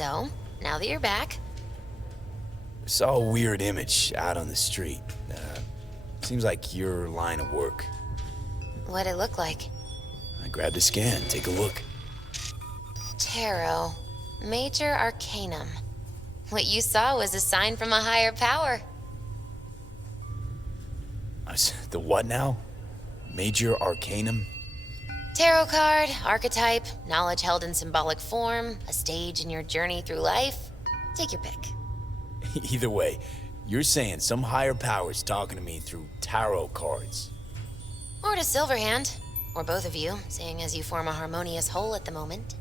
So, now that you're back... I saw a weird image out on the street. Seems like your line of work. What'd it look like? I grabbed a scan. Take a look. Tarot. Major Arcanum. What you saw was a sign from a higher power. The what now? Major Arcanum? Tarot card, archetype, knowledge held in symbolic form, a stage in your journey through life. Take your pick. Either way, you're saying some higher power's talking to me through tarot cards. Or to Silverhand. Or both of you, seeing as you form a harmonious whole at the moment.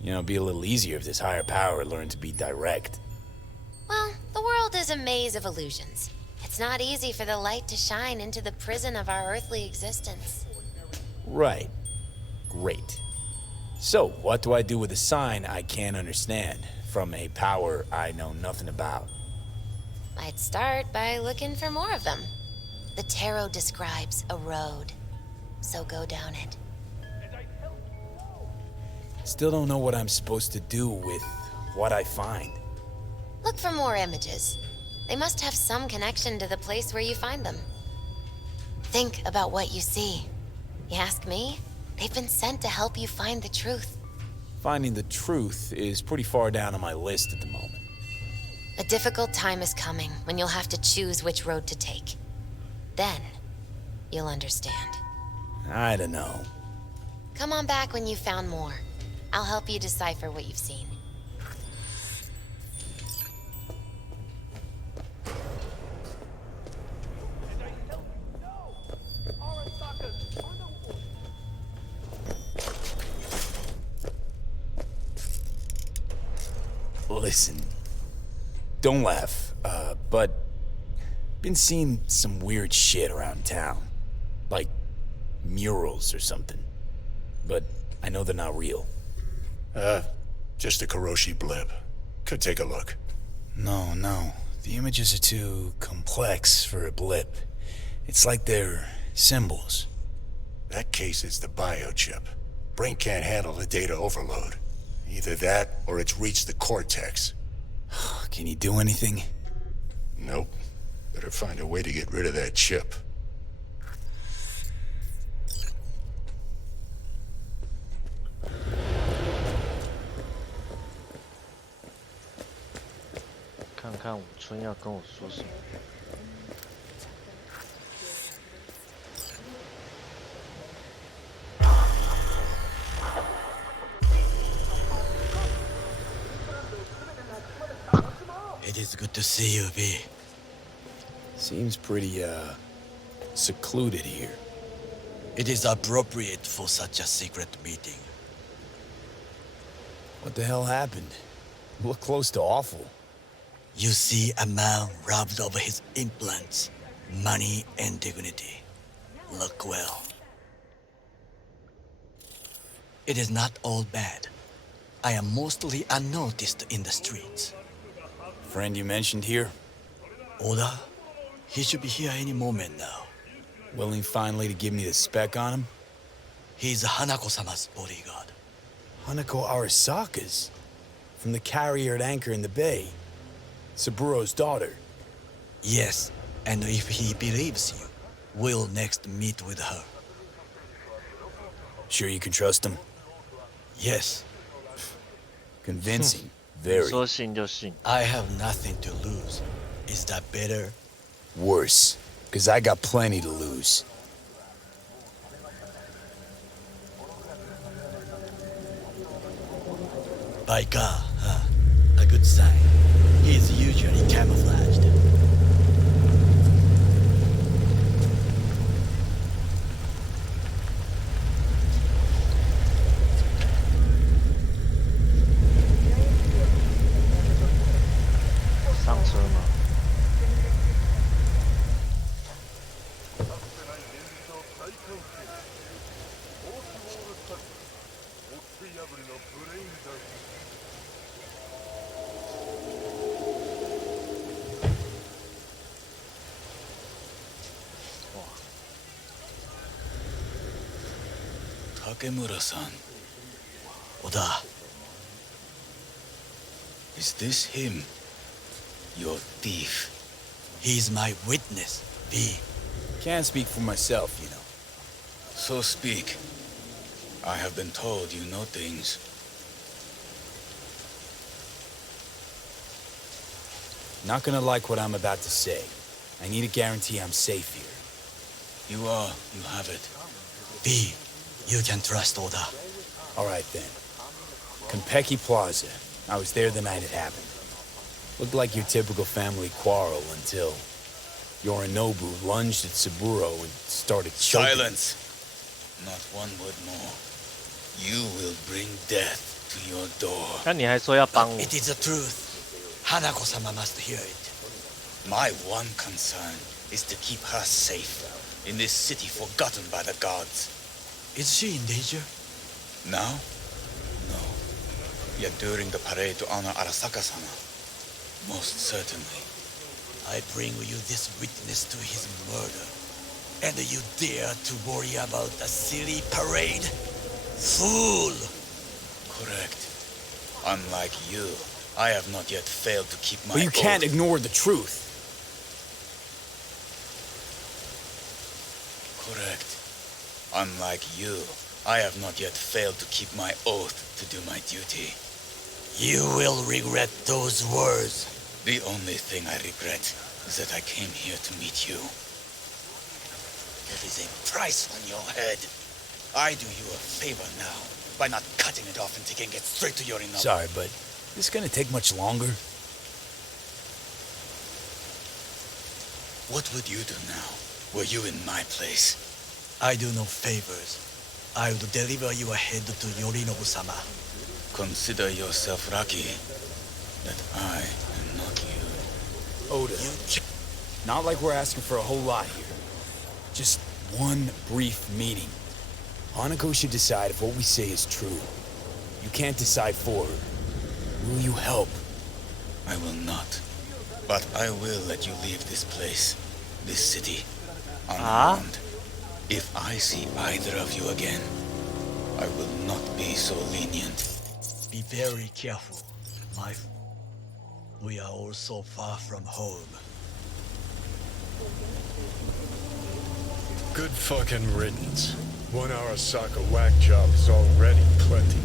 You know, it'd be a little easier if this higher power learned to be direct. Well, the world is a maze of illusions. It's not easy for the light to shine into the prison of our earthly existence. Right. Great. So, what do I do with a sign I can't understand, from a power I know nothing about? I'd start by looking for more of them. The tarot describes a road, so go down it. Still don't know what I'm supposed to do with what I find. Look for more images. They must have some connection to the place where you find them. Think about what you see. You ask me, they've been sent to help you find the truth. Finding the truth is pretty far down on my list at the moment. A difficult time is coming when you'll have to choose which road to take. Then, you'll understand. I don't know. Come on back when you've found more. I'll help you decipher what you've seen. Listen, don't laugh, but been seeing some weird shit around town. Like murals or something. But I know they're not real. Just a Kuroshi blip. Could take a look. No. The images are too complex for a blip. It's like they're symbols. That case is the biochip. Brain can't handle the data overload. Either that, or it's reached the cortex. Can you do anything? Nope. Better find a way to get rid of that chip.看看武村要跟我说什么。It is good to see you, V. Seems pretty, secluded here. It is appropriate for such a secret meeting. What the hell happened? Look close to awful. You see a man robbed of his implants, money and dignity. Look well. It is not all bad. I am mostly unnoticed in the streets. Friend you mentioned here? Oda? He should be here any moment now. Willing finally to give me the spec on him? He's Hanako-sama's bodyguard. Hanako Arasaka's? From the carrier at anchor in the bay. Saburo's daughter. Yes, and if he believes you, we'll next meet with her. Sure you can trust him? Yes. Convincing. Very. 说信就信。 I have nothing to lose. Is that better? Worse. Cause I got plenty to lose. By God, huh? A good sign. He is usually camouflaged. Takemura-san. Oda, Is this him? Your thief. He's my witness, V. Can't speak for myself, you know. So speak. I have been told you know things. Not gonna like what I'm about to say. I need a guarantee I'm safe here. You have it. V, you can trust Oda. Alright then. Konpeki Plaza. I was there the night it happened. Looked like your typical family quarrel until Yorinobu lunged at Saburo and started choking. Silence! Not one word more. You will bring death to your door. 那你还说要帮我？ It is the truth. Hanako-sama must hear it. My one concern is to keep her safe in this city forgotten by the gods. Is she in danger? Now? No. Yet during the parade to honor Arasaka-sama, most certainly. I bring you this witness to his murder. And you dare to worry about a silly parade? Fool! Correct. Unlike you, I have not yet failed to keep my But you can't oath. ignore the truth. Correct. Unlike you, I have not yet failed to keep my oath to do my duty. You will regret those words. The only thing I regret is that I came here to meet you. There is a price on your head. I do you a favor now by not cutting it off and taking it straight to Yorinobu. Sorry, but this gonna take much longer? What would you do now, were you in my place? I do no favors. I would deliver your head to Yorinobu-sama. Consider yourself lucky that I am not you. Oda, not like we're asking for a whole lot here. Just one brief meeting. Hanako should decide if what we say is true. You can't decide for her. Will you help? I will not. But I will let you leave this place, this city, unharmed. If I see either of you again, I will not be so lenient. Be very careful, my... We are all so far from home. Good fucking riddance. One Arasaka whack job is already plenty.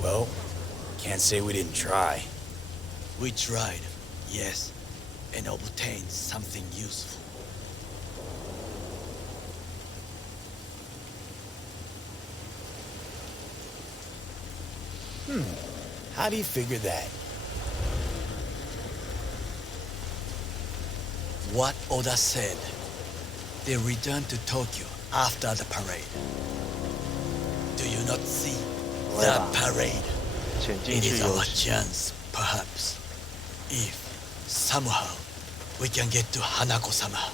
Well, can't say we didn't try. We tried, yes, and obtained something useful. How do you figure that? What Oda said. They returned to Tokyo after the parade. Do you not see that parade? 潜进 It 去 is 游 our 戏。 chance, perhaps. If, somehow, we can get to Hanako-sama.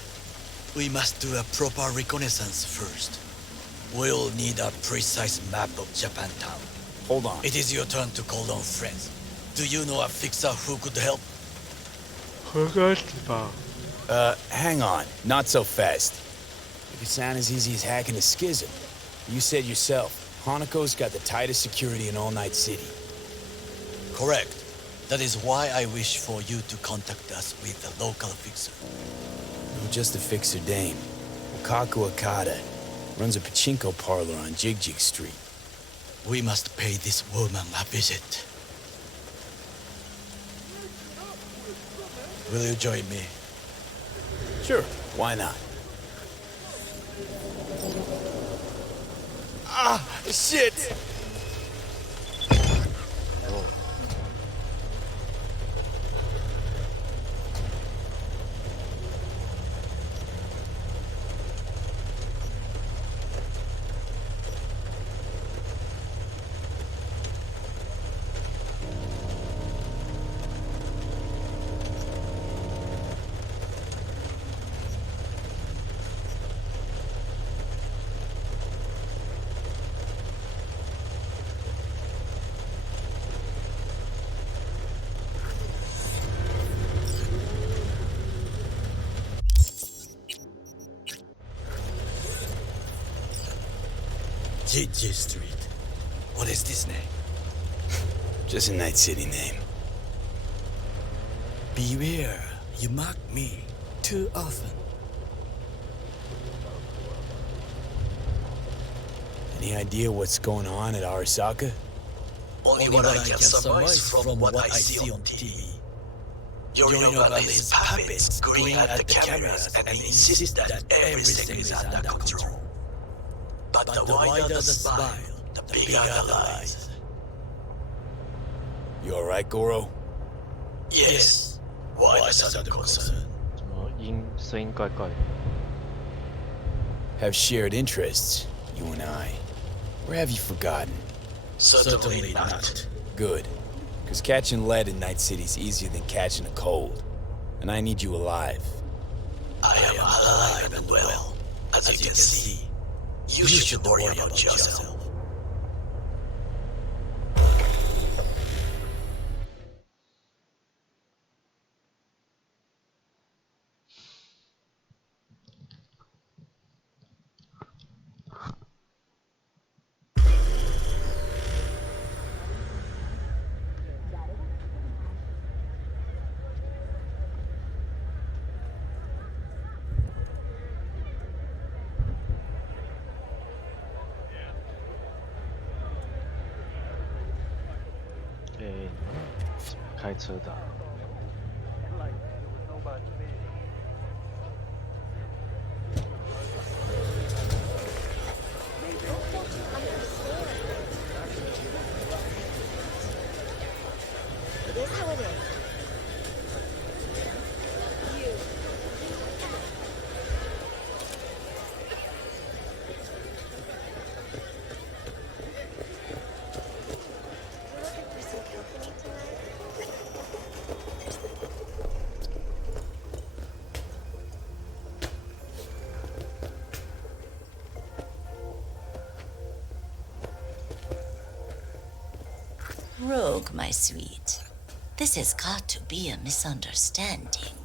We must do a proper reconnaissance first. We'll need a precise map of Japantown. Hold on. It is your turn to call on friends. Do you know a fixer who could help? 和歌子吧。 Hang on. Not so fast. It could sound as easy as hacking a schism. You said yourself, Hanako's got the tightest security in All Night City. Correct. That is why I wish for you to contact us with the local fixer. No, just a fixer dame. Okaku Akata runs a pachinko parlor on Jig Street. We must pay this woman a visit. Will you join me? Sure, why not? Ah, shit! Jig Street. What is this name? Just a Night City name. Beware, you mock me too often. Any idea what's going on at Arasaka? Only what I can surmise from what I see on TV. Yorinobu and his puppets grin at the cameras and insist that everything is under control. But the wider the smile, the bigger the lies. You alright, Goro? Yes, why the sudden concern? 怎么声音怪怪的？ Have shared interests, you and I. Or have you forgotten? Certainly not. Good. Because catching lead in Night City's easier than catching a cold. And I need you alive. I am alive and well, as you can see. You should worry about yourself.诶，开车的啊。Rogue, my sweet. This has got to be a misunderstanding.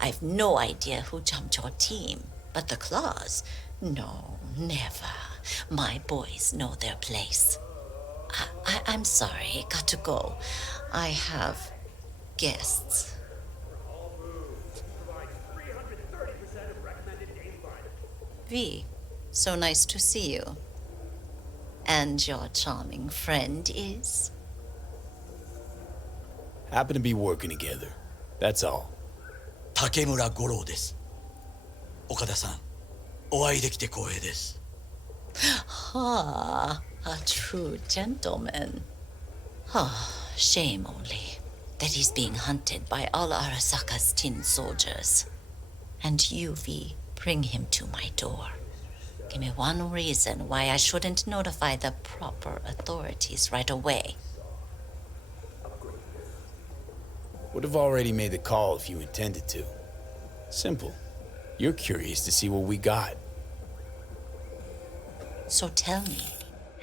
I've no idea who jumped your team, but the claws? No, never. My boys know their place. I'm sorry, got to go. I have guests. V, so nice to see you. And your charming friend is? Happen to be working together. That's all. 竹村五郎です。岡田さん、お会いできて光栄です。Ah, a true gentleman. Ah, shame only that he's being hunted by all Arasaka's tin soldiers. And you, V, bring him to my door. Give me one reason why I shouldn't notify the proper authorities right away. Would have already made the call if you intended to. Simple. You're curious to see what we got. So tell me,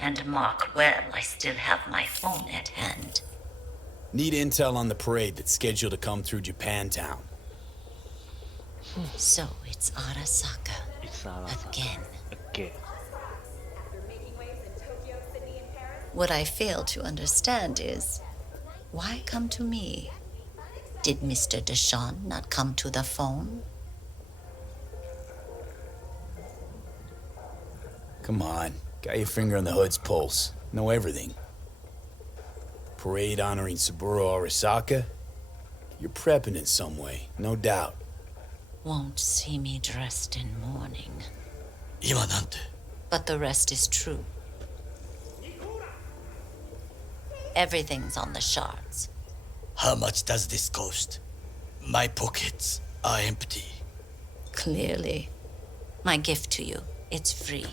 and mark well I still have my phone at hand. Need intel on the parade that's scheduled to come through Japantown. So it's Arasaka. It's Arasaka. Again. Again. What I fail to understand is, why come to me? Did Mr. Deshawn not come to the phone? Come on. Got your finger on the hood's pulse. Know everything. Parade honoring Saburo Arasaka? You're prepping in some way, no doubt. Won't see me dressed in mourning. 今なんて But the rest is true. Everything's on the shards. How much does this cost? My pockets are empty. Clearly. My gift to you, it's free.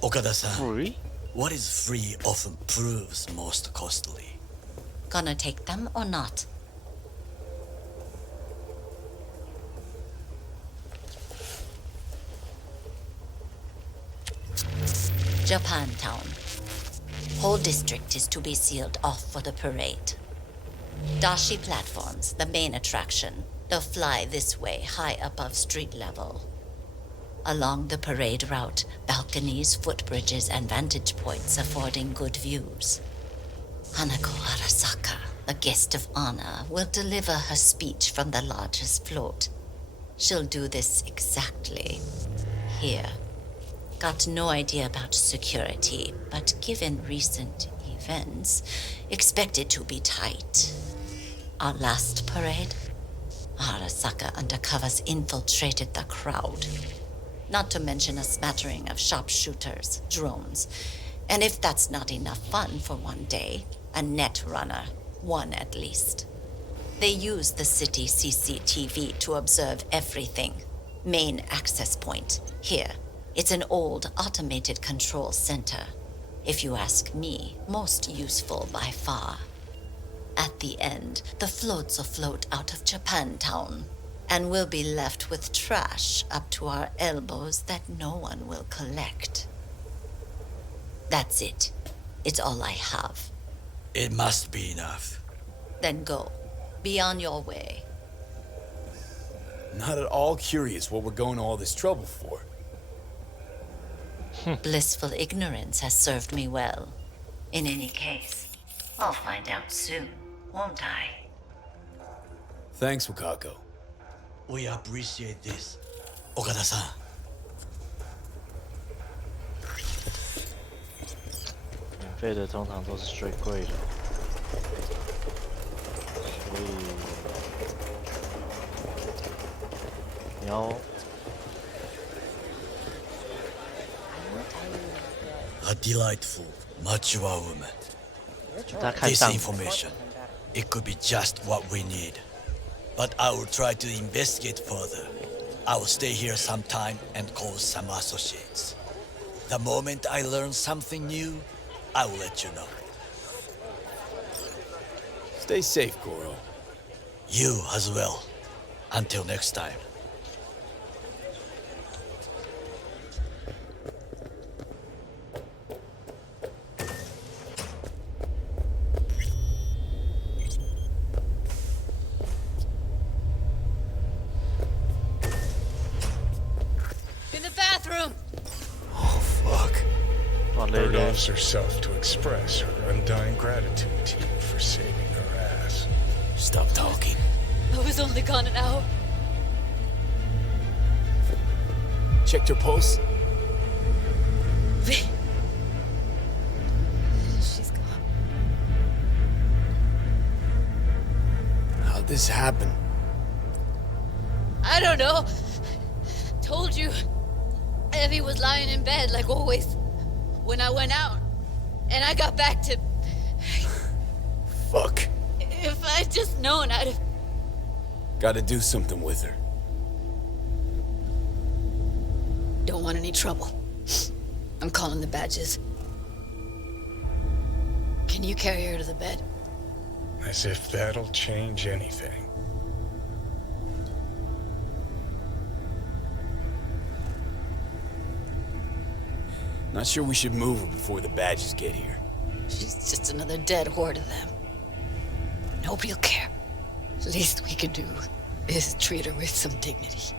岡田さん、 Free? what is free often proves most costly. Gonna take them or not? Japantown. Whole district is to be sealed off for the parade. Dashi platforms, the main attraction. They'll fly this way, high above street level. Along the parade route, balconies, footbridges, and vantage points affording good views. Hanako Arasaka, the guest of honor, will deliver her speech from the largest float. She'll do this exactly here. Got no idea about security, but given recent events, expect it to be tight. Our last parade, Arasaka undercovers infiltrated the crowd. Not to mention a smattering of sharpshooters, drones, and if that's not enough fun for one day, a net runner, one at least. They use the city CCTV to observe everything. Main access point, here. It's an old automated control center. If you ask me, most useful by far. At the end, the floats'll float out of Japantown, and we'll be left with trash up to our elbows that no one will collect. That's it. It's all I have. It must be enough. Then go. Be on your way. Not at all curious what we're going to all this trouble for. Blissful ignorance has served me well. In any case, I'll find out soon, won't I? Thanks, Wakako. We appreciate this. Okada-san. 免费的通常都是最贵的，所以你要 A delightful, mature woman. 他看 This 上 information, it could be just what we need. But I will try to investigate further. I will stay here some time and call some associates. The moment I learn something new, I will let you know. Stay safe, Goro. You as well. Until next time. In the bathroom! Oh, fuck. 哇，累 Bird 累 offs herself to express her undying gratitude to you for saving her ass. Stop talking. I was only gone an hour. Checked her pulse? She's gone. How'd this happen? I don't know. Told you. Evie was lying in bed like always. When I went out. And I got back to... Fuck. If I'd just known, I'd have... Gotta do something with her. Don't want any trouble. I'm calling the badges. Can you carry her to the bed? As if that'll change anything. Not sure we should move her before the badges get here. She's just another dead whore to them. Nobody'll care. Least we could do is treat her with some dignity.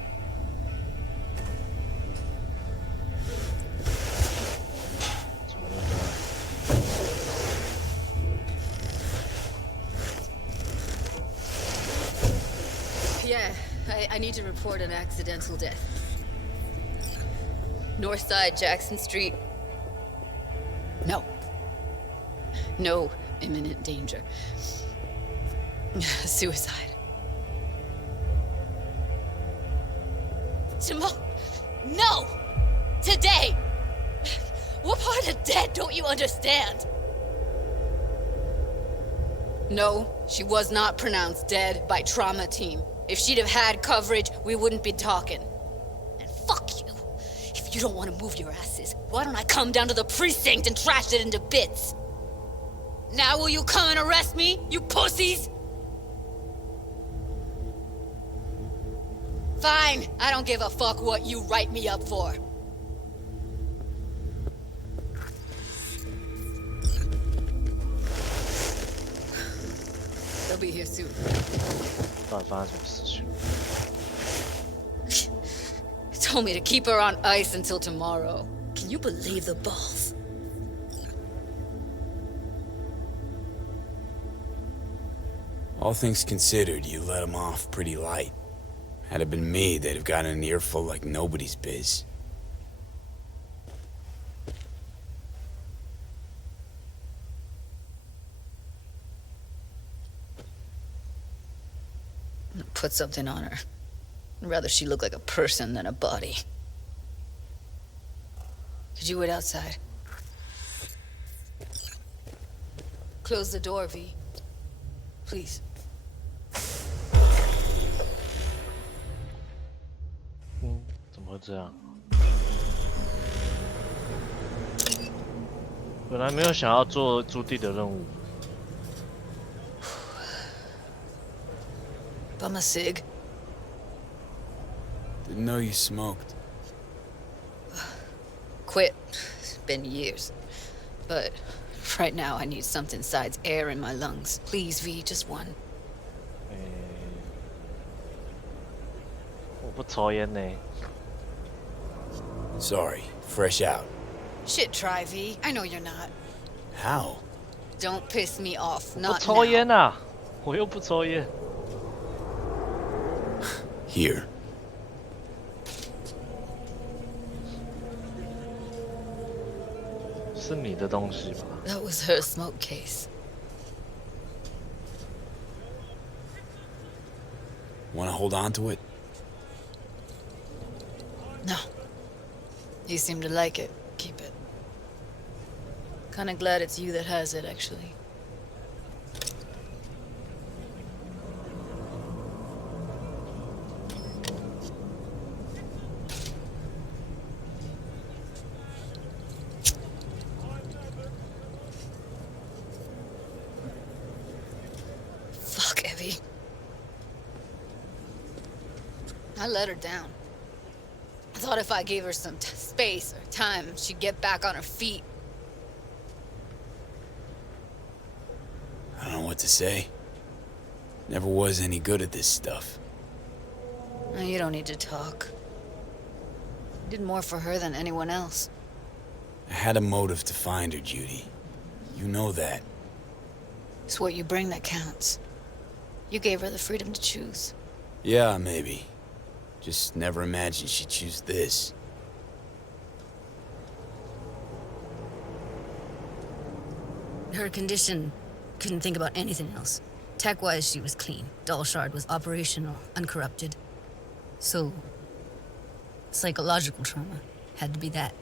Yeah, I need to report an accidental death. North side, Jackson Street. No. No imminent danger. Suicide. Tomorrow? No! Today! What part of dead don't you understand? No, she was not pronounced dead by trauma team. If she'd have had coverage, we wouldn't be talking. And fuck you. If you don't want to move your asses, why don't I come down to the precinct and trash it into bits? Now will you come and arrest me, you pussies? Fine, I don't give a fuck what you write me up for. They'll be here soon. 到底发生什么事情？ told me to keep her on ice until tomorrow. Can you believe the balls? All things considered, you let him off pretty light. Had it been me, they'd have gotten an earful like nobody's biz. Put something on her. I'd rather she look like a person than a body. Could you wait outside? Close the door, V. Please. 怎么会这样？本来没有想要做朱棣的任务。Bum a cig. Didn't know you smoked. Quit. It's been years. But right now I need something besides air in my lungs. Please, V, just one. 我不抽烟呢。Sorry, fresh out. Shit, try, V. I know you're not. How? Don't piss me off. 不 Not 抽烟 now. 啊！我又不抽烟。Here. 是你的东西吧？ That was her smoke case. Wanna hold on to it? No. You seem to like it. Keep it. Kinda glad it's you that has it, actually. Fuck, Evie. I let her down. I thought if I gave her some space or time, she'd get back on her feet. I don't know what to say. Never was any good at this stuff. No, you don't need to talk. You did more for her than anyone else. I had a motive to find her, Judy. You know that. It's what you bring that counts. You gave her the freedom to choose. Yeah, maybe. Just never imagined she'd choose this. Her condition, couldn't think about anything else. Tech-wise, she was clean. Shard was operational, uncorrupted. So, psychological trauma had to be that.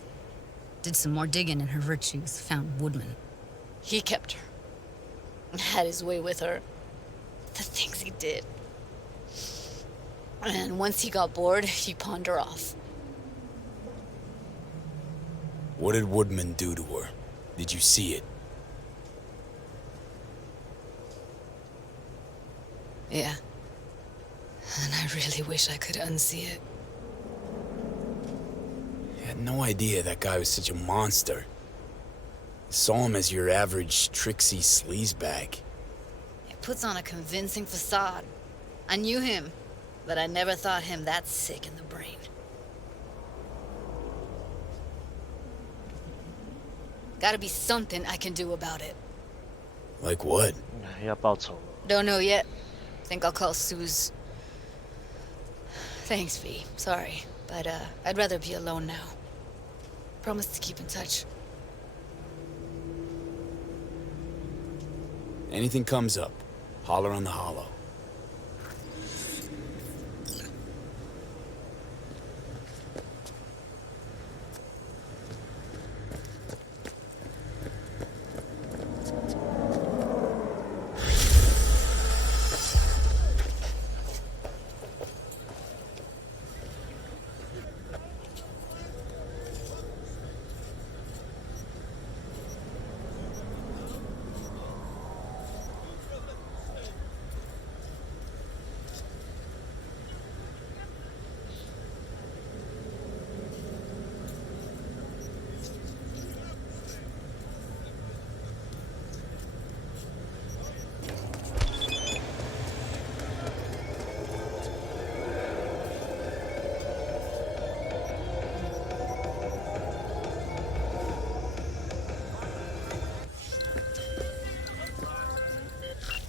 Did some more digging in her virtues, found Woodman. He kept her. Had his way with her. The things he did. And once he got bored, he pawned her off. What did Woodman do to her? Did you see it? Yeah. And I really wish I could unsee it. I had no idea that guy was such a monster. I saw him as your average tricksy sleazebag. He puts on a convincing facade. I knew him, but I never thought him that sick in the brain. Gotta be something I can do about it. Like what? 要报仇了。 Don't know yet. Think I'll call Suze. Thanks, V. Sorry, but I'd rather be alone now. Promise to keep in touch. Anything comes up, holler on the hollow.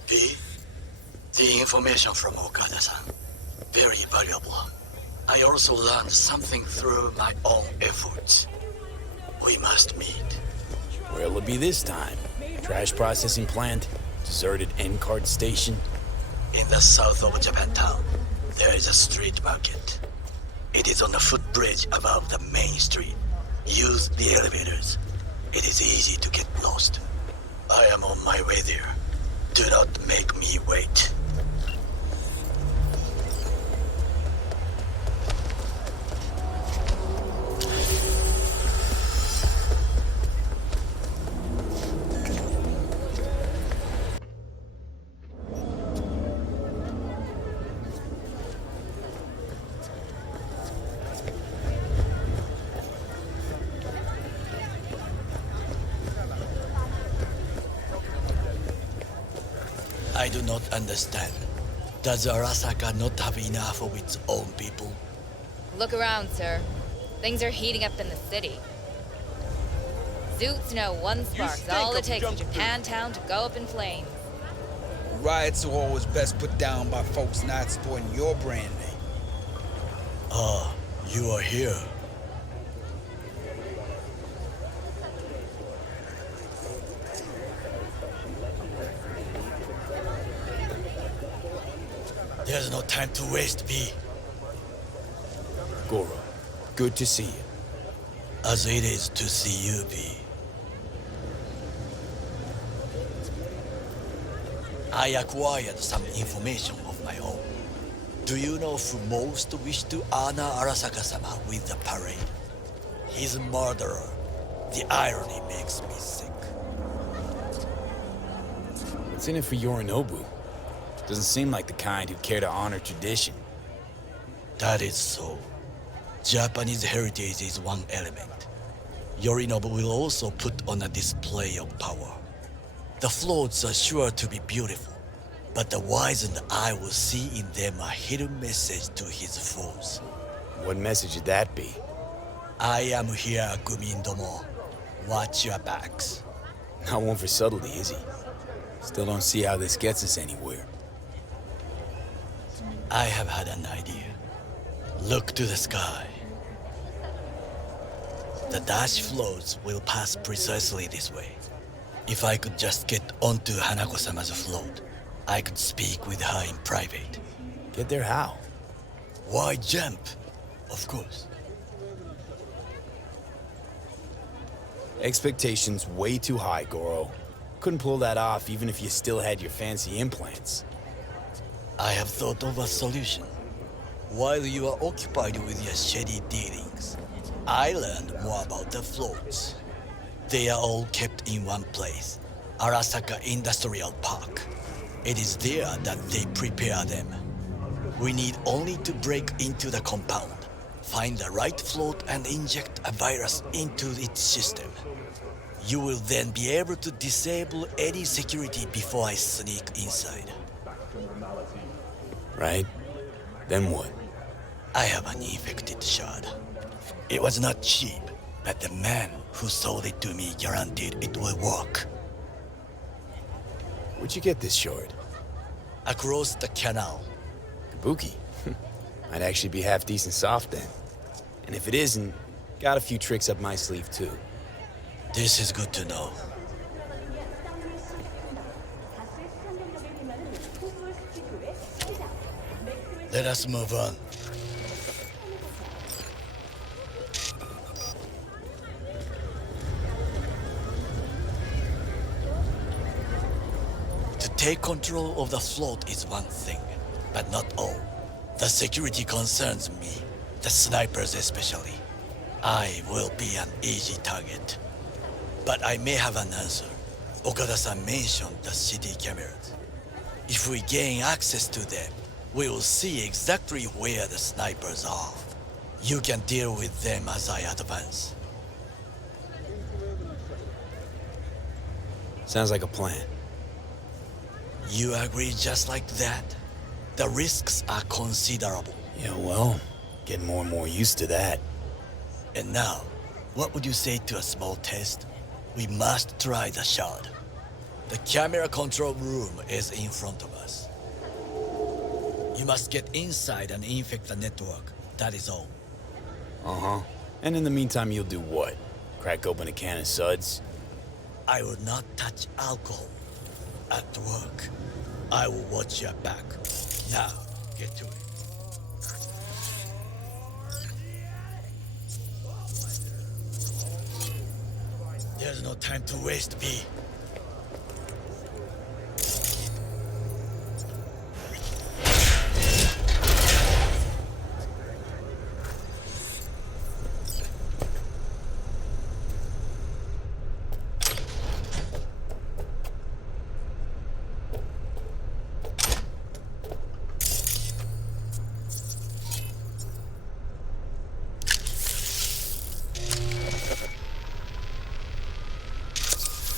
V, the information from Okada-san, very valuable. I also learned something through my own efforts. We must meet. Where'll it be this time? Trash processing plant? Deserted N-cart station? In the south of Japantown, there is a street market. It is on a footbridge above the main street. Use the elevators. It is easy to get lost. I am on my way there. Do not make me wait. I do not understand. Does Arasaka not have enough of its own people? Look around, sir. Things are heating up in the city. Zoots know one spark's all it takes for Japantown to go up in flames. Riots are always best put down by folks not supporting your brand name. Ah, you are here. There's no time to waste, V. Goro, good to see you. As it is to see you, V. I acquired some information of my own. Do you know who most wish to honor Arasaka-sama with the parade? His murderer. The irony makes me sick. What's in it for Yorinobu? Doesn't seem like the kind who care to honor tradition. That is so. Japanese heritage is one element. Yorinobu will also put on a display of power. The floats are sure to be beautiful, but the wizened eye will see in them a hidden message to his foes. What message would that be? I am here, Gumindomo. Watch your backs. Not one for subtlety, is he? Still don't see how this gets us anywhere. I have had an idea. Look to the sky. The dash floats will pass precisely this way. If I could just get onto Hanako-sama's float, I could speak with her in private. Get there how? Why jump? Of course. Expectations way too high, Goro. Couldn't pull that off even if you still had your fancy implants. I have thought of a solution. While you are occupied with your shady dealings, I learned more about the floats. They are all kept in one place, Arasaka Industrial Park. It is there that they prepare them. We need only to break into the compound, find the right float and inject a virus into its system. You will then be able to disable any security before I sneak inside. Right? Then what? I have an infected shard. It was not cheap, but the man who sold it to me guaranteed it will work. Where'd you get this shard? Across the canal. Kabuki. Might actually be half decent soft then. And if it isn't, got a few tricks up my sleeve too. This is good to know. Let us move on. To take control of the float is one thing, but not all. The security concerns me, the snipers especially. I will be an easy target. But I may have an answer. Okada-san mentioned the city cameras. If we gain access to them, we will see exactly where the snipers are. You can deal with them as I advance. Sounds like a plan. You agree just like that? The risks are considerable. Yeah, well, getting more and more used to that. And now, what would you say to a small test? We must try the shard. The camera control room is in front of us. You must get inside and infect the network. That is all. Uh-huh. And in the meantime, you'll do what? Crack open a can of suds? I will not touch alcohol at work. I will watch your back. Now, get to it. There's no time to waste, B.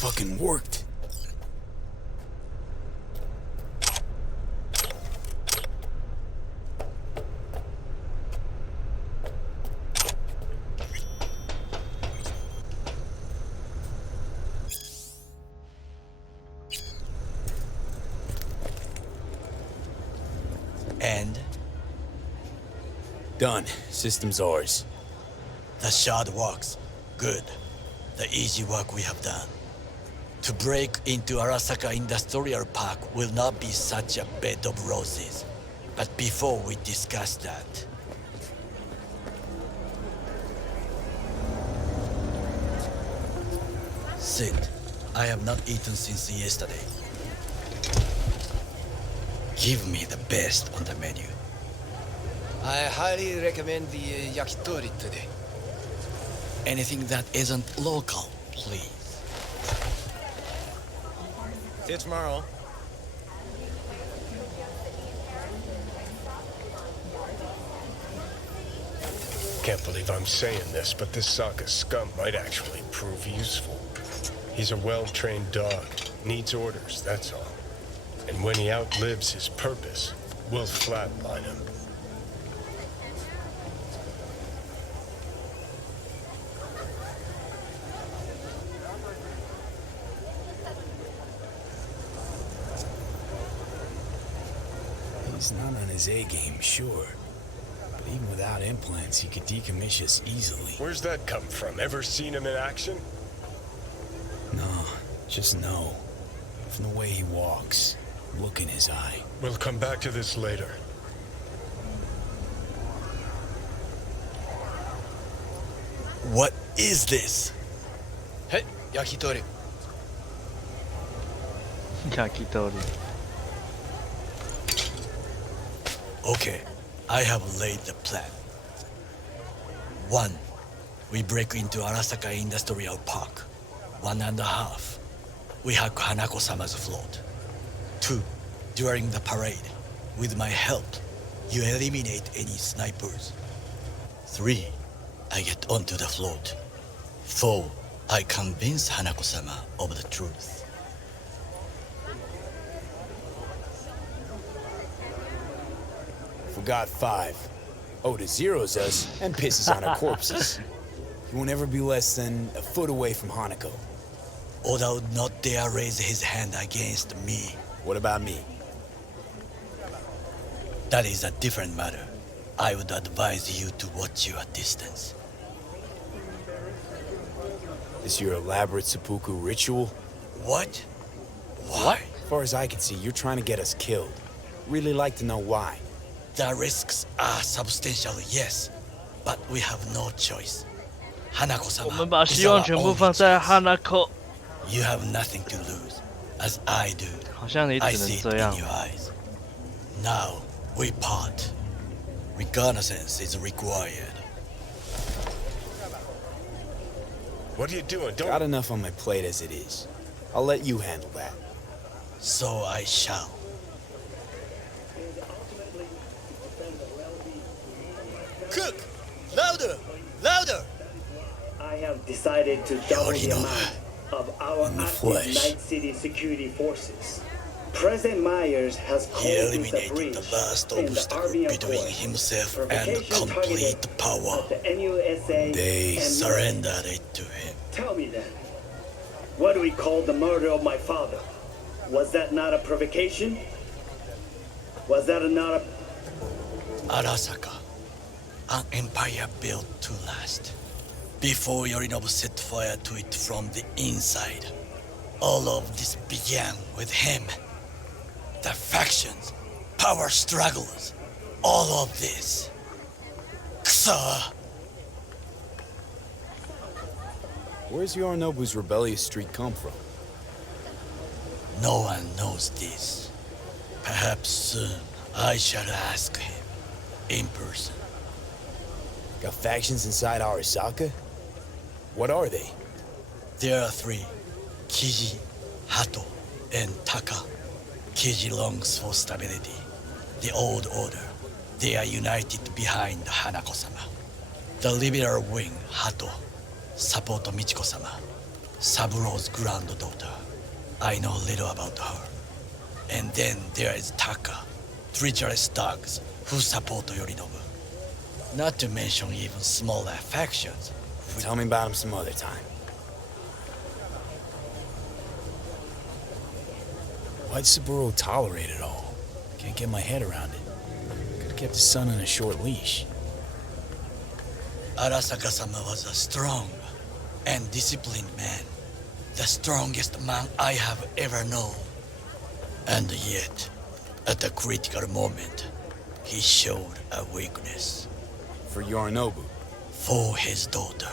Fucking worked. And? Done. System's ours. The shard works. Good. The easy work we have done. To break into Arasaka Industrial Park will not be such a bed of roses. But before we discuss that... Sit. I have not eaten since yesterday. Give me the best on the menu. I highly recommend the yakitori today. Anything that isn't local, please. See you tomorrow. Can't believe I'm saying this, but this Sokka scum might actually prove useful. He's a well-trained dog. Needs orders, that's all. And when he outlives his purpose, we'll flatline him. He's not on his A-game, sure. But even without implants, he could decommission us easily. Where's that come from? Ever seen him in action? No, just no. From the way he walks, look in his eye. We'll come back to this later. What is this? Hey, yakitori. Yakitori. Okay, I have laid the plan. 1. We break into Arasaka Industrial Park. 1.5. We hack Hanako-sama's float. 2. During the parade, with my help, you eliminate any snipers. 3. I get onto the float. 4. I convince Hanako-sama of the truth. Forgot 5. Oda zeros us and pisses on our corpses. He won't ever be less than a foot away from Hanako. Oda would not dare raise his hand against me. What about me? That is a different matter. I would advise you to watch your distance. Is your elaborate seppuku ritual? What? Why? As far as I can see, you're trying to get us killed. Really like to know why. The risks are substantial, yes, but we have no choice. Hanako-sama 我们把 is 希望 our 全部 only 放在 choice. Hanako。 You have nothing to lose, as I do. 好像也 I 只能 see it 这样 in。your eyes. Now we part. Reconnaissance is required. What are you doing? Don't... Got enough on my plate as it is. I'll let you handle that. So I shall. Cook! Louder! Louder! I have decided to double the amount of our active Night City security forces. President Myers has He called this a eliminated breach the last in the obstacle Army between Accord. himself and Provocation complete targeted power. at the NUSA They and surrendered it to him. Tell me then, what do we call the murder of my father? Was that not a provocation? Was that not a... Arasaka, an empire built to last. Before Yorinobu set fire to it from the inside, all of this began with him. The factions, power struggles, all of this. Kusa! Where's Yorinobu's rebellious streak come from? No one knows this. Perhaps soon I shall ask him in person. Got factions inside Arasaka? What are they? There are three: Kiji, Hato, and Taka. Kiji longs for stability. The old order. They are united behind Hanako-sama. The liberal wing, Hato, support Michiko-sama, Saburo's granddaughter. I know little about her. And then there is Taka, treacherous thugs who support Yorinobu. Not to mention even smaller factions. Tell me about him some other time. Why'd Saburo tolerate it all? Can't get my head around it. Could've kept his son on a short leash. Arasaka-sama was a strong and disciplined man. The strongest man I have ever known. And yet, at a critical moment, he showed a weakness. For Yorinobu? For his daughter.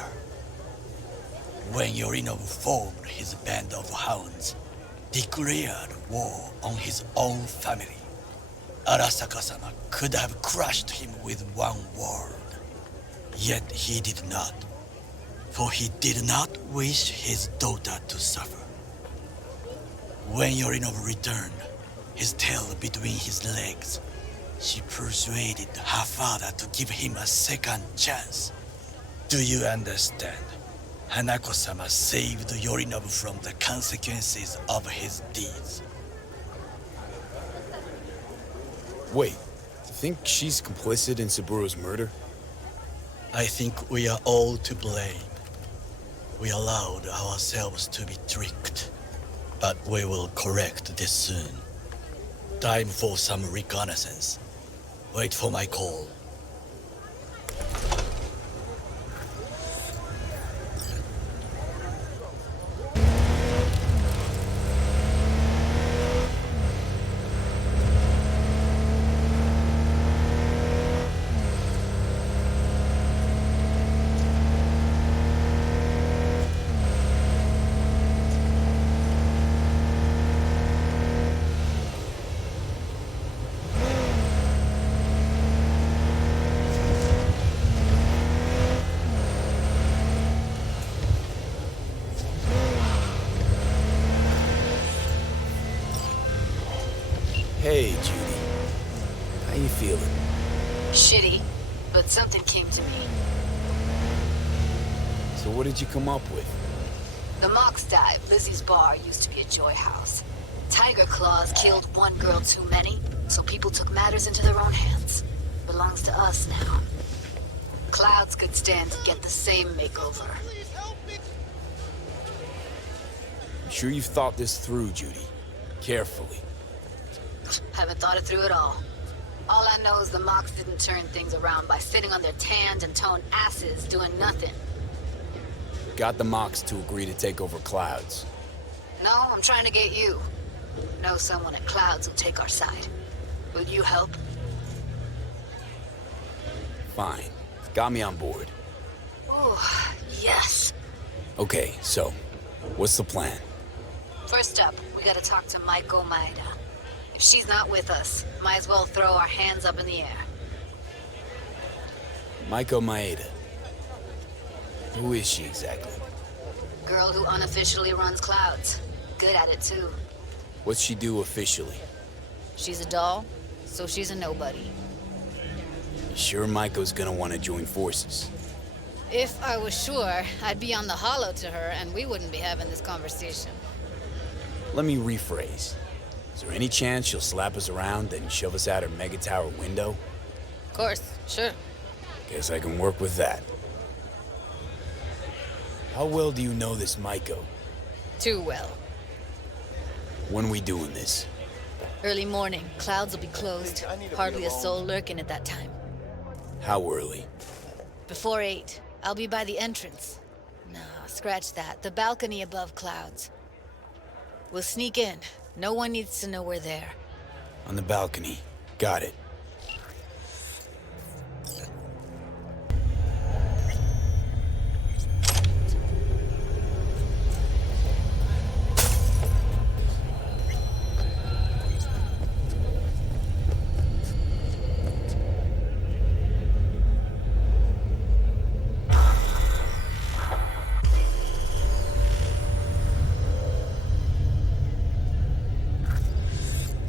When Yorinobu formed his band of hounds, declared war on his own family, Arasaka-sama could have crushed him with one word. Yet he did not, for he did not wish his daughter to suffer. When Yorinobu returned, his tail between his legs, she persuaded her father to give him a second chance. Do you understand? Hanako-sama saved Yorinobu from the consequences of his deeds. Wait, you think she's complicit in Saburo's murder? I think we are all to blame. We allowed ourselves to be tricked. But we will correct this soon. Time for some reconnaissance. Wait for my call. Hey, Judy. How you feeling? Shitty, but something came to me. So what did you come up with? The Mox dive, Lizzie's bar, used to be a joy house. Tiger Claws killed one girl too many, so people took matters into their own hands. Belongs to us now. Clouds could stand to get the same makeover. I'm sure you've thought this through, Judy. Carefully. Haven't thought it through at all. All I know is the Mox didn't turn things around by sitting on their tanned and toned asses doing nothing. Got the Mox to agree to take over Clouds. No, I'm trying to get you. Know someone at Clouds who'll take our side. Will you help? Fine. Got me on board. Oh, yes. Okay, so, what's the plan? First up, we gotta talk to Maiko Maeda. If she's not with us, might as well throw our hands up in the air. Maiko Maeda. Who is she exactly? Girl who unofficially runs Clouds. Good at it, too. What's she do officially? She's a doll, so she's a nobody. You sure Maiko's gonna want to join forces? If I was sure, I'd be on the hollow to her and we wouldn't be having this conversation. Let me rephrase. Is there any chance she'll slap us around and shove us out her mega tower window? Of course, sure. Guess I can work with that. How well do you know this Maiko? Too well. When are we doing this? Early morning. Clouds will be closed. Hardly a soul lurking at that time. How early? Before 8. I'll be by the entrance. Nah, scratch that. The balcony above Clouds. We'll sneak in. No one needs to know we're there. On the balcony. Got it.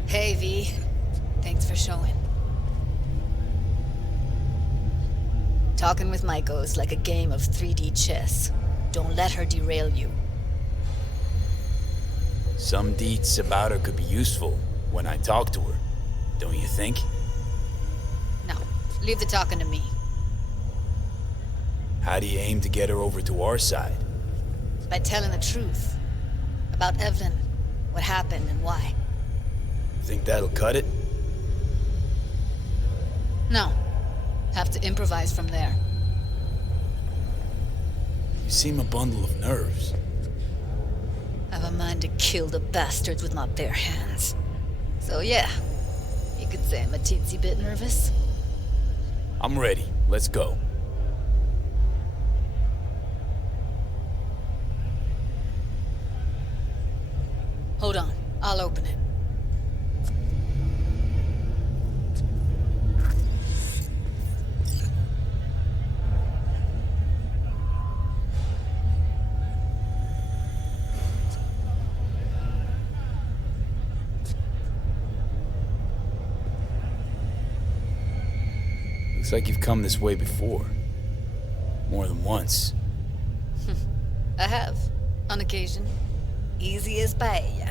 Hey, V. Thanks for showing. Talking with Maiko's like a game of 3D chess. Don't let her derail you. Some deets about her could be useful when I talk to her, don't you think? No, leave the talking to me. How do you aim to get her over to our side? By telling the truth. About Evelyn, what happened and why. Think that'll cut it? No. Have to improvise from there. You seem a bundle of nerves. I've a mind to kill the bastards with my bare hands. So yeah, you could say I'm a teensy bit nervous. I'm ready. Let's go. Hold on, I'll open it. Looks like you've come this way before. More than once. I have, on occasion. Easy as paella.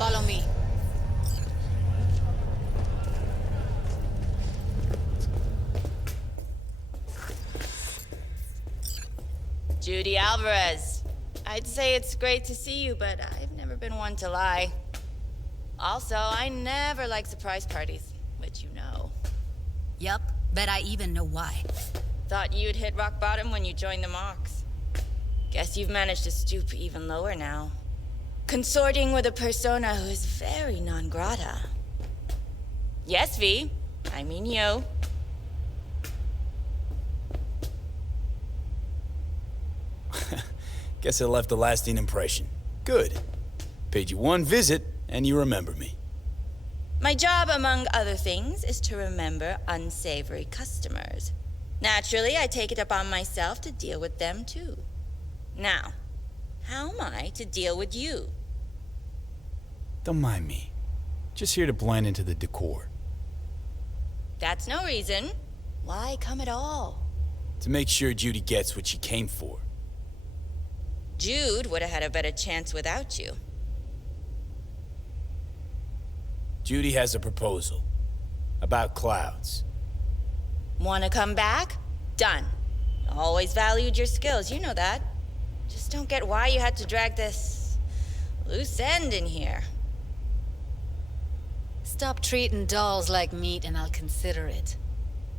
Follow me. Judy Alvarez. I'd say it's great to see you, but I've never been one to lie. Also, I never like surprise parties, which you know. Yup, bet I even know why. Thought you'd hit rock bottom when you joined the Mox. Guess you've managed to stoop even lower now. Consorting with a persona who is very non grata. Yes, V. I mean you. Guess I left a lasting impression. Good. Paid you one visit, and you remember me. My job, among other things, is to remember unsavory customers. Naturally, I take it upon myself to deal with them, too. Now, how am I to deal with you? Don't mind me. Just here to blend into the decor. That's no reason. Why come at all? To make sure Judy gets what she came for. Jude would have had a better chance without you. Judy has a proposal. About Clouds. Wanna come back? Done. Always valued your skills, you know that. Just don't get why you had to drag this loose end in here. Stop treating dolls like meat and I'll consider it.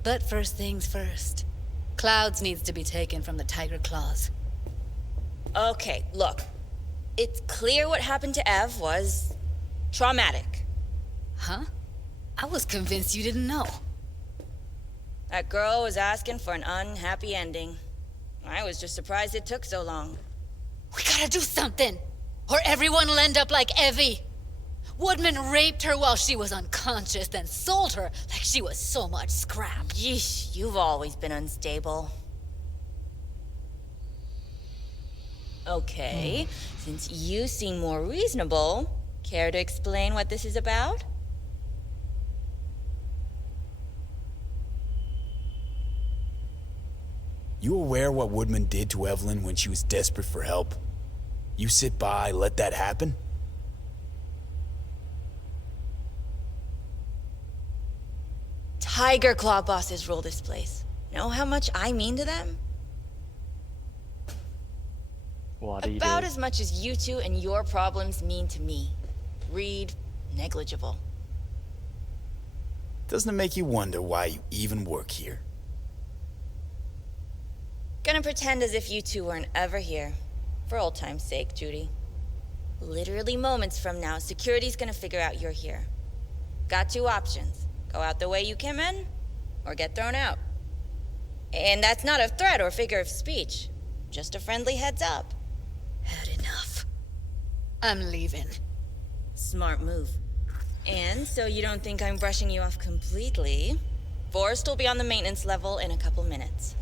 But first things first. Clouds needs to be taken from the Tiger Claws. Okay, look. It's clear what happened to Ev was traumatic. Huh? I was convinced you didn't know. That girl was asking for an unhappy ending. I was just surprised it took so long. We gotta do something, or everyone will end up like Evie. Woodman raped her while she was unconscious, then sold her like she was so much scrap. Yeesh, you've always been unstable. Okay, since you seem more reasonable, care to explain what this is about? You aware what Woodman did to Evelyn when she was desperate for help? You sit by, let that happen? Tiger Claw bosses rule this place. Know how much I mean to them? About as much as you two and your problems mean to me. Read, negligible. Doesn't it make you wonder why you even work here? Gonna pretend as if you two weren't ever here. For old time's sake, Judy. Literally moments from now, security's gonna figure out you're here. Got two options. Go out the way you came in, or get thrown out. And that's not a threat or figure of speech. Just a friendly heads up. Had enough. I'm leaving. Smart move. And so you don't think I'm brushing you off completely, Forrest will be on the maintenance level in a couple minutes.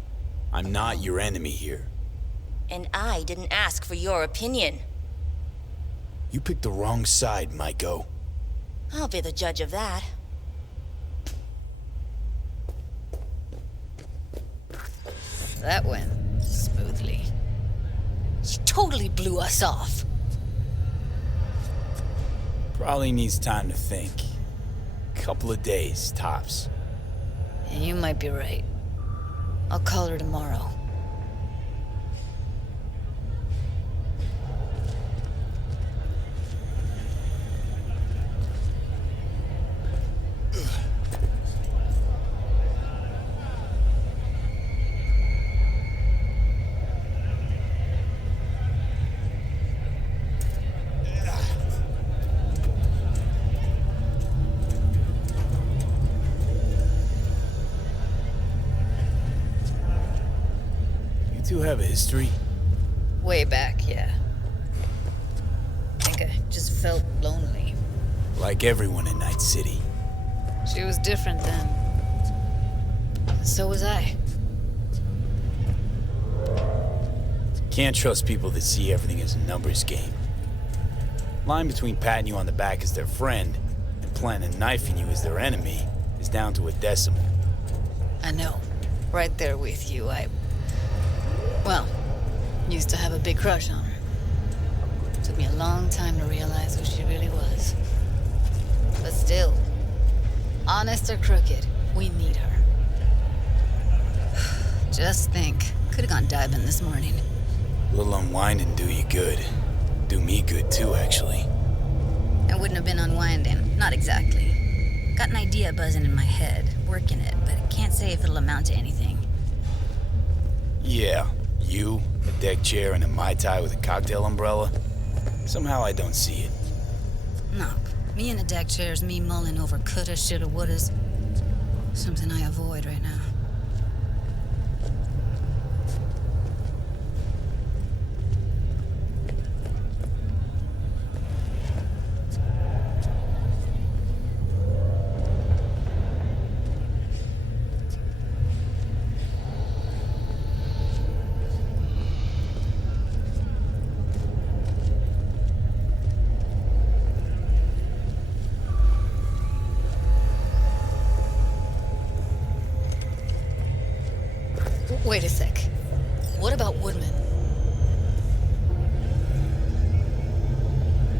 I'm not your enemy here. And I didn't ask for your opinion. You picked the wrong side, Maiko. I'll be the judge of that. That went smoothly. She totally blew us off. Probably needs time to think. Couple of days, tops. And you might be right. I'll call her tomorrow. You have a history? Way back, yeah. I think I just felt lonely. Like everyone in Night City. She was different then. So was I. Can't trust people that see everything as a numbers game. Line between patting you on the back as their friend and planting a knife in you as their enemy is down to a decimal. I know. Right there with you, Well, used to have a big crush on her. Took me a long time to realize who she really was. But still, honest or crooked, we need her. Just think, could've gone diving this morning. A little unwinding do you good. Do me good too, actually. I wouldn't have been unwinding, not exactly. Got an idea buzzing in my head, working it, but I can't say if it'll amount to anything. Yeah. You, a deck chair, and a Mai Tai with a cocktail umbrella? Somehow I don't see it. No, me in a deck chair's me mulling over coulda, shoulda, wouldas. Something I avoid right now. Wait a sec. What about Woodman?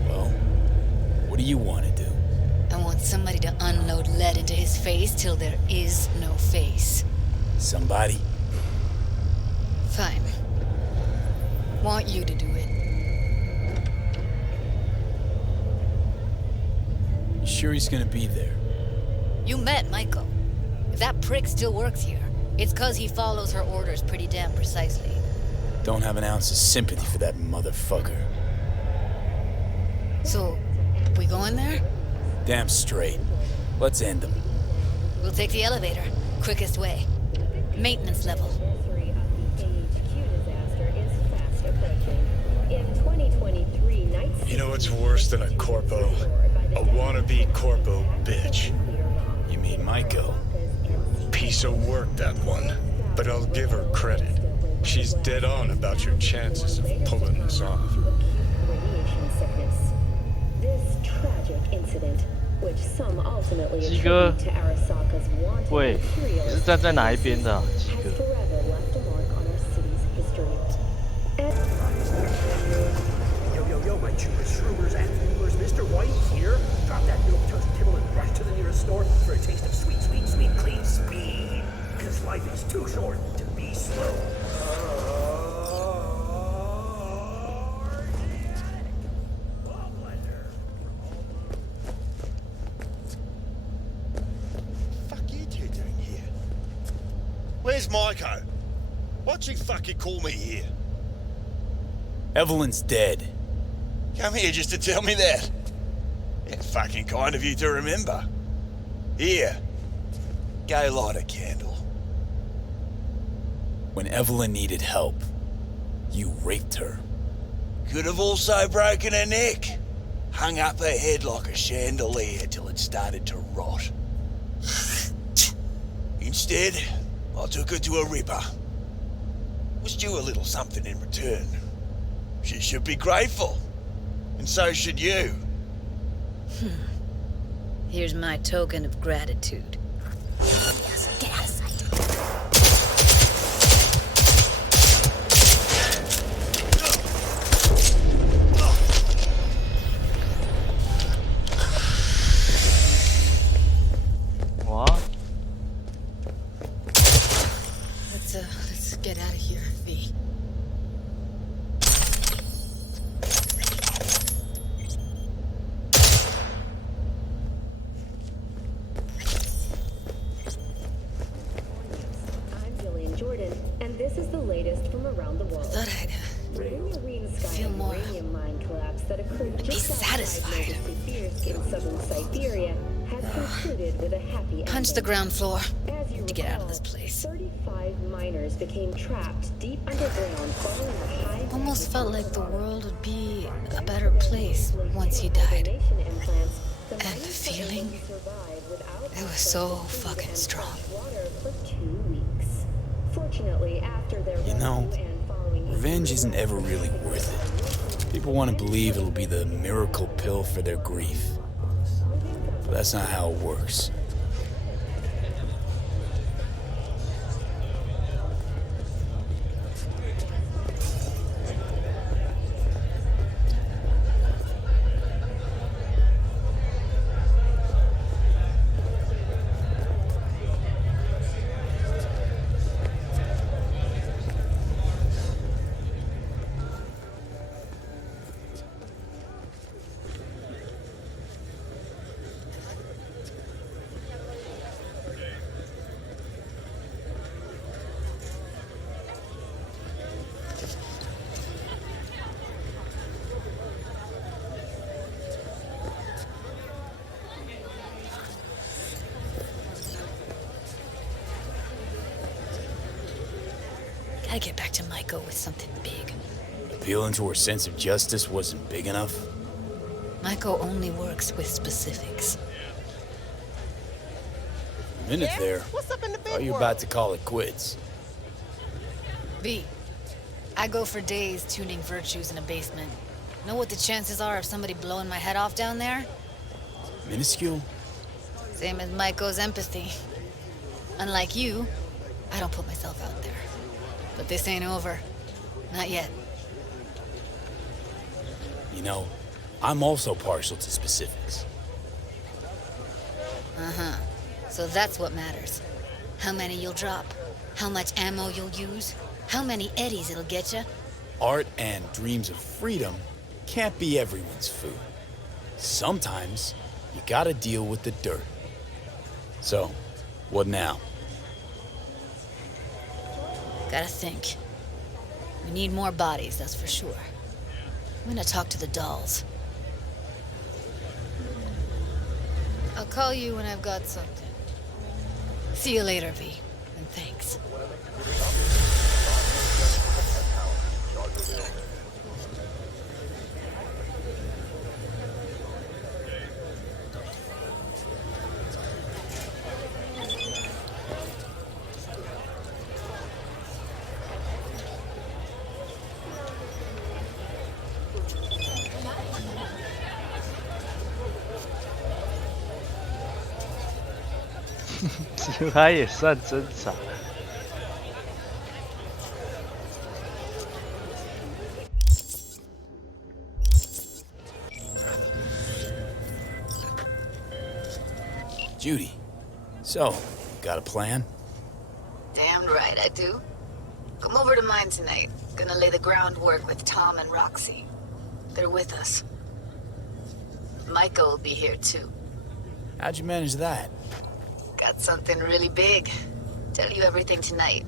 Well, what do you want to do? I want somebody to unload lead into his face till there is no face. Somebody? Fine. Want you to do it. You sure he's gonna be there? You met Michael. If that prick still works here, it's 'cause he follows her orders pretty damn precisely. Don't have an ounce of sympathy for that motherfucker. So, we going there? Damn straight. Let's end him. We'll take the elevator. Quickest way. Maintenance level. You know what's worse than a corpo? A wannabe corpo bitch. You mean Maiko? Piece of work, that one. But I'll give her credit. She's dead on about your chances of pulling this off. Radiation sickness. This tragic incident, which some ultimately 鸡哥， attribute to Arasaka's wanton 喂，你是站在哪一边的啊，鸡哥？ has forever left a mark on our city's history. Yo, my Jewish shroomers and rulers, Mr. White here. Drop that milk toast kibble and rush to the nearest store for a taste of sweet, sweet, sweet, clean speed. Because life is too short to be slow. Where's Maiko? Why'd she fucking call me here? Evelyn's dead. Come here just to tell me that? Yeah, fucking kind of you to remember. Here. Go light a candle. When Evelyn needed help, you raped her. Could have also broken her neck. Hung up her head like a chandelier till it started to rot. Instead, I took her to a ripper. Was due a little something in return. She should be grateful. And so should you. Here's my token of gratitude. Get out of sight. What? Let's get out of here, V. And this is the latest from around the world. Thought I'd feel more uranium mine collapse that occurred just satisfied. in southern Siberia has concluded with a happy Punch the ground floor As you to get out of recall, this place. 35 miners became trapped deep underground following a high. Almost felt like the world would be a better place once he died. And the feeling, it was so fucking strong. Fortunately, after their You know, revenge isn't ever really worth it. People want to believe it'll be the miracle pill for their grief. But that's not how it works. Gotta get back to Maiko with something big. Appealing to her sense of justice wasn't big enough? Maiko only works with specifics. A minute there. Thought you were about to call it quits. B, I go for days tuning virtues in a basement. Know what the chances are of somebody blowing my head off down there? Minuscule? Same as Maiko's empathy. Unlike you, I don't put myself out there. But this ain't over. Not yet. You know, I'm also partial to specifics. Uh-huh. So that's what matters. How many you'll drop, how much ammo you'll use, how many eddies it'll get you. Art and dreams of freedom can't be everyone's food. Sometimes you gotta deal with the dirt. So, what now? Gotta think. We need more bodies, that's for sure. I'm gonna talk to the dolls. I'll call you when I've got something. See you later, V. And thanks.他也算真傻。Judy, so, got a plan? Damn right I do. Come over to mine tonight. Gonna lay the groundwork with Tom and Roxy. They're with us. Maiko will be here too. How'd you manage that? Got something really big. Tell you everything tonight.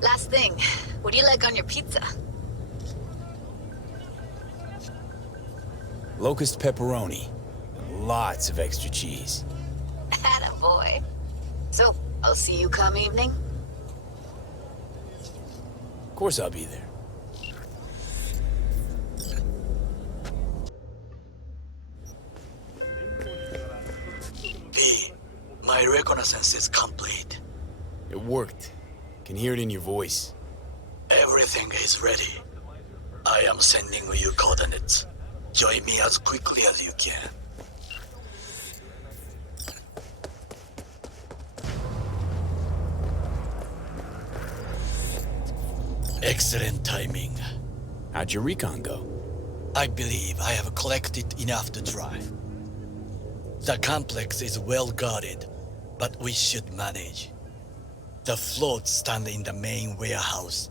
Last thing, what do you like on your pizza? Locust pepperoni. And lots of extra cheese. Attaboy. So, I'll see you come evening? Of course I'll be there. B, my reconnaissance is complete. It worked. Can hear it in your voice. Everything is ready. I am sending you coordinates. Join me as quickly as you can. Excellent timing. How'd your recon go? I believe I have collected enough to try. The complex is well guarded, but we should manage. The floats stand in the main warehouse.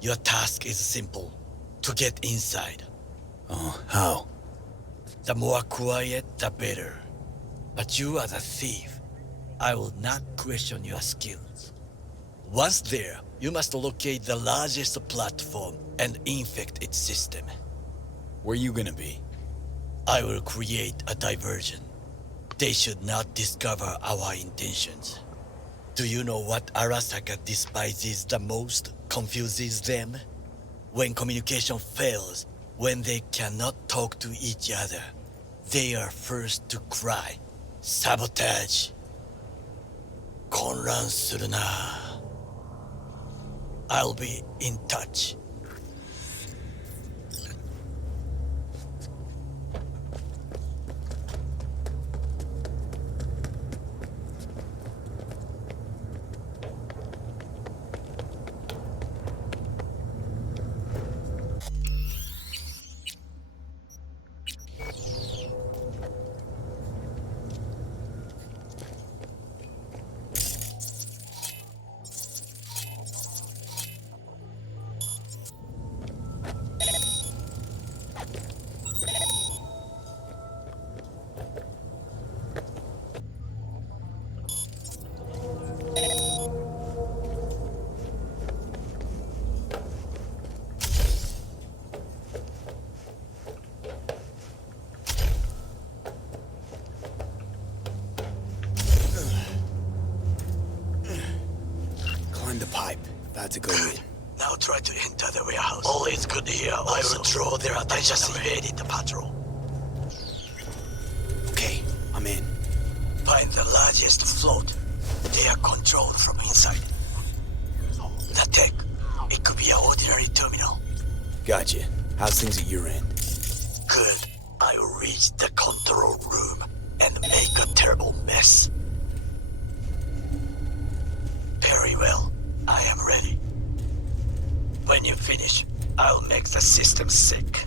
Your task is simple: to get inside. Oh, how? The more quiet, the better. But you are the thief. I will not question your skills. Once there, you must locate the largest platform and infect its system. Where you gonna be? I will create a diversion. They should not discover our intentions. Do you know what Arasaka despises the most, confuses them? When communication fails, when they cannot talk to each other, they are first to cry, sabotage. 混乱するな. I'll be in touch. About to go in. Now try to enter the warehouse. All is good here. I will draw their attention. I just evaded the patrol. Okay, I'm in. Find the largest float. They are controlled from inside. The tech. It could be an ordinary terminal. Gotcha. How's things at your end? Good. I will reach the control room and make a terrible mess. Very well. I am ready. When you finish, I'll make the system sick.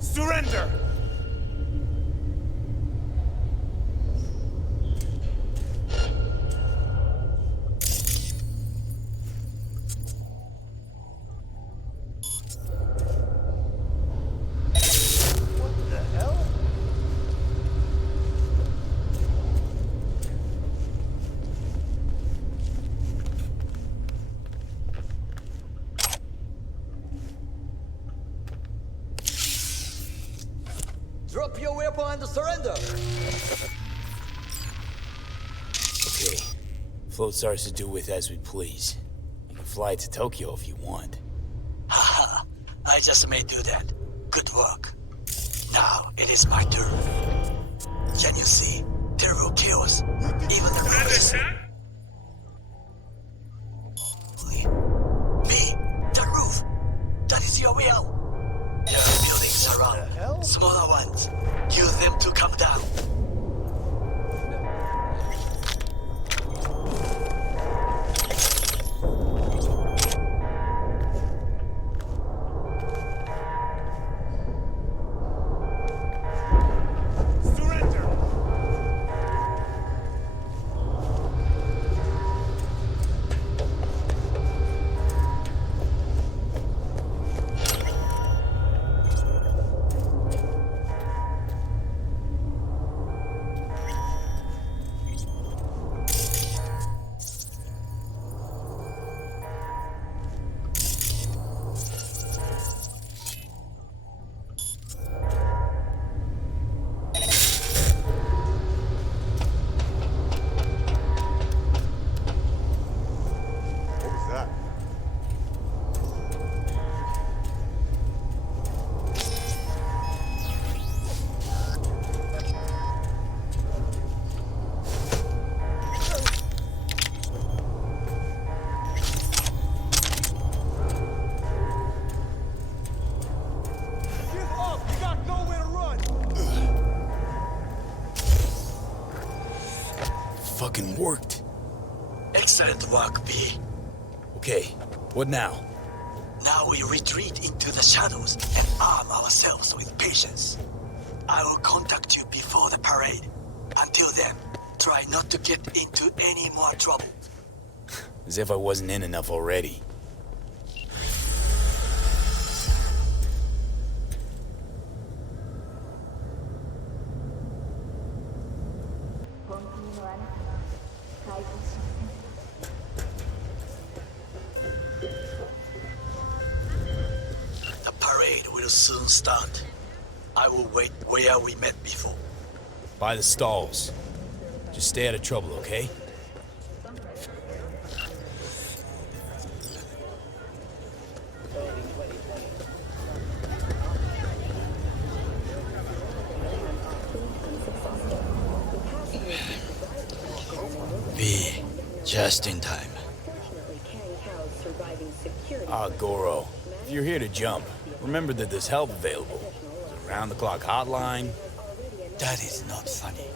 Surrender! Drop your weapon and surrender. Okay. Float starts to do with as we please. You can fly to Tokyo if you want. Haha, I just may do that. Good work. Now it is my turn. Can you see? Terrible chaos. Even the rivers. Me, the roof. That is your way out. There are buildings around. Smaller ones. Use them to come down. Fucking worked. Excellent work, B. Okay, what now? Now we retreat into the shadows and arm ourselves with patience. I will contact you before the parade. Until then, try not to get into any more trouble. As if I wasn't in enough already. The parade will soon start. I will wait where we met before. By the stalls. Just stay out of trouble, okay? B, just in time. Ah, Goro. If you're here to jump, remember that there's help available. There's a round-the-clock hotline. That is not funny.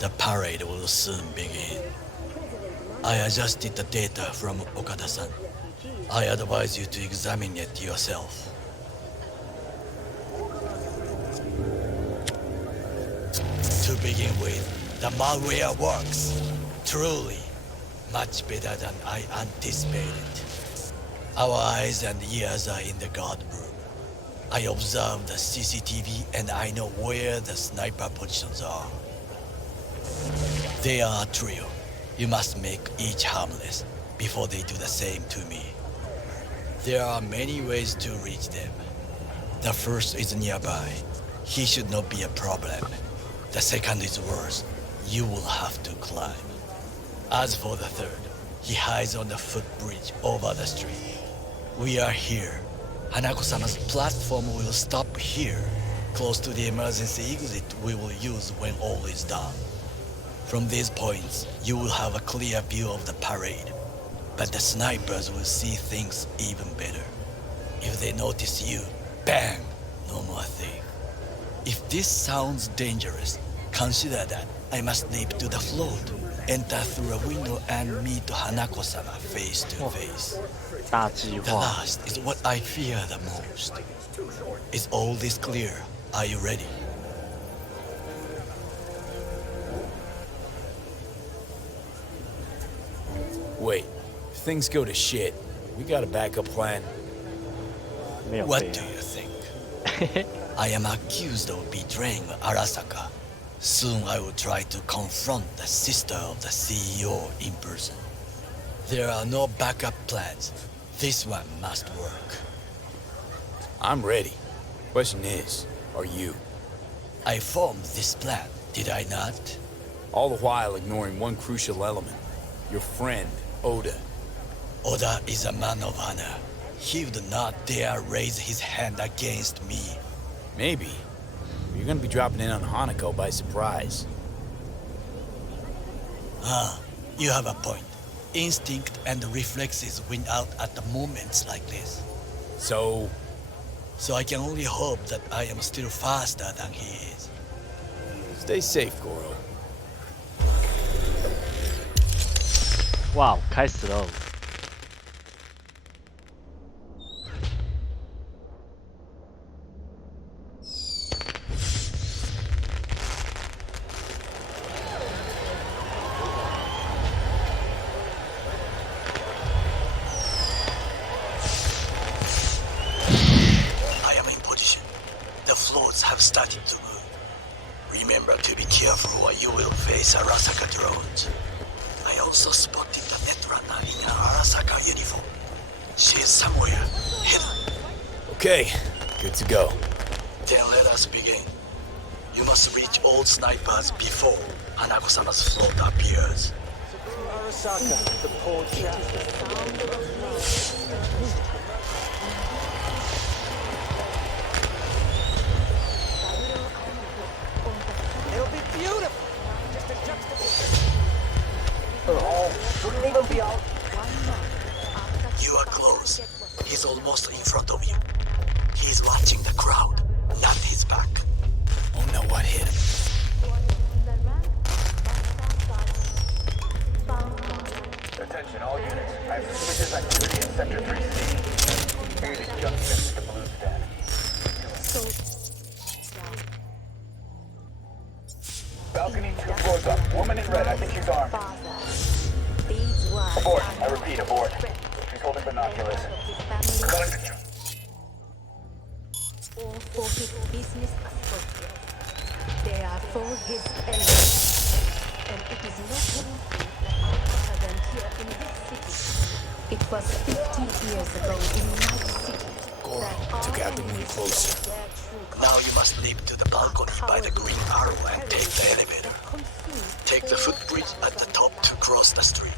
The parade will soon begin. I adjusted the data from Okada-san. I advise you to examine it yourself. To begin with, the malware works. Truly, much better than I anticipated. Our eyes and ears are in the guard room. I observe the CCTV and I know where the sniper positions are. They are a trio. You must make each harmless before they do the same to me. There are many ways to reach them. The first is nearby. He should not be a problem. The second is worse. You will have to climb. As for the third, he hides on the footbridge over the street. We are here. Hanako-sama's platform will stop here, close to the emergency exit we will use when all is done. From these points, you will have a clear view of the parade, but the snipers will see things even better. If they notice you, bang! No more thing. If this sounds dangerous, consider that I must leap to the float, enter through a window and meet Hanako-sama face to face. The last is what I fear the most. Is all this clear? Are you ready? Wait, if things go to shit, we got a backup plan? What do you think? I am accused of betraying Arasaka. Soon I will try to confront the sister of the CEO in person. There are no backup plans. This one must work. I'm ready. Question is, are you. I formed this plan, did I not? All the while ignoring one crucial element. Your friend, Oda. Oda is a man of honor. He would not dare raise his hand against me. Maybe. You're gonna be dropping in on Hanako by surprise. You have a point. Instinct and reflexes win out at the moments like this. So I can only hope that I am still faster than he is. Stay safe, Goro. 哇，开始喽！ Have started to move. Remember to be careful or you will face Arasaka drones. I also spotted the netrunner in an Arasaka uniform. She is somewhere hidden. Okay, good to go. Then let us begin. You must reach all snipers before Hanako-sama's float appears. Arasaka, the poor chap. It'll be beautiful. Just a juxtaposition. Shouldn't even be out. You are close. He's almost in front of you. He's watching the crowd, not his back. Oh no, what hit him? Attention all units. I have suspicious activity in Sector 3C. Maybe just missed the blue status. Balcony 2 floors up. Woman in red. I think she's armed. Abort. I repeat, abort. She's holding binoculars. Calling the Or for his business associates. They are for his enemies. And it is not only than here in this city. It was 50 years ago in Night City. Goro took out the room closer. Now you must leap to the balcony by the green arrow and take the elevator. Take the footbridge at the top to cross the street.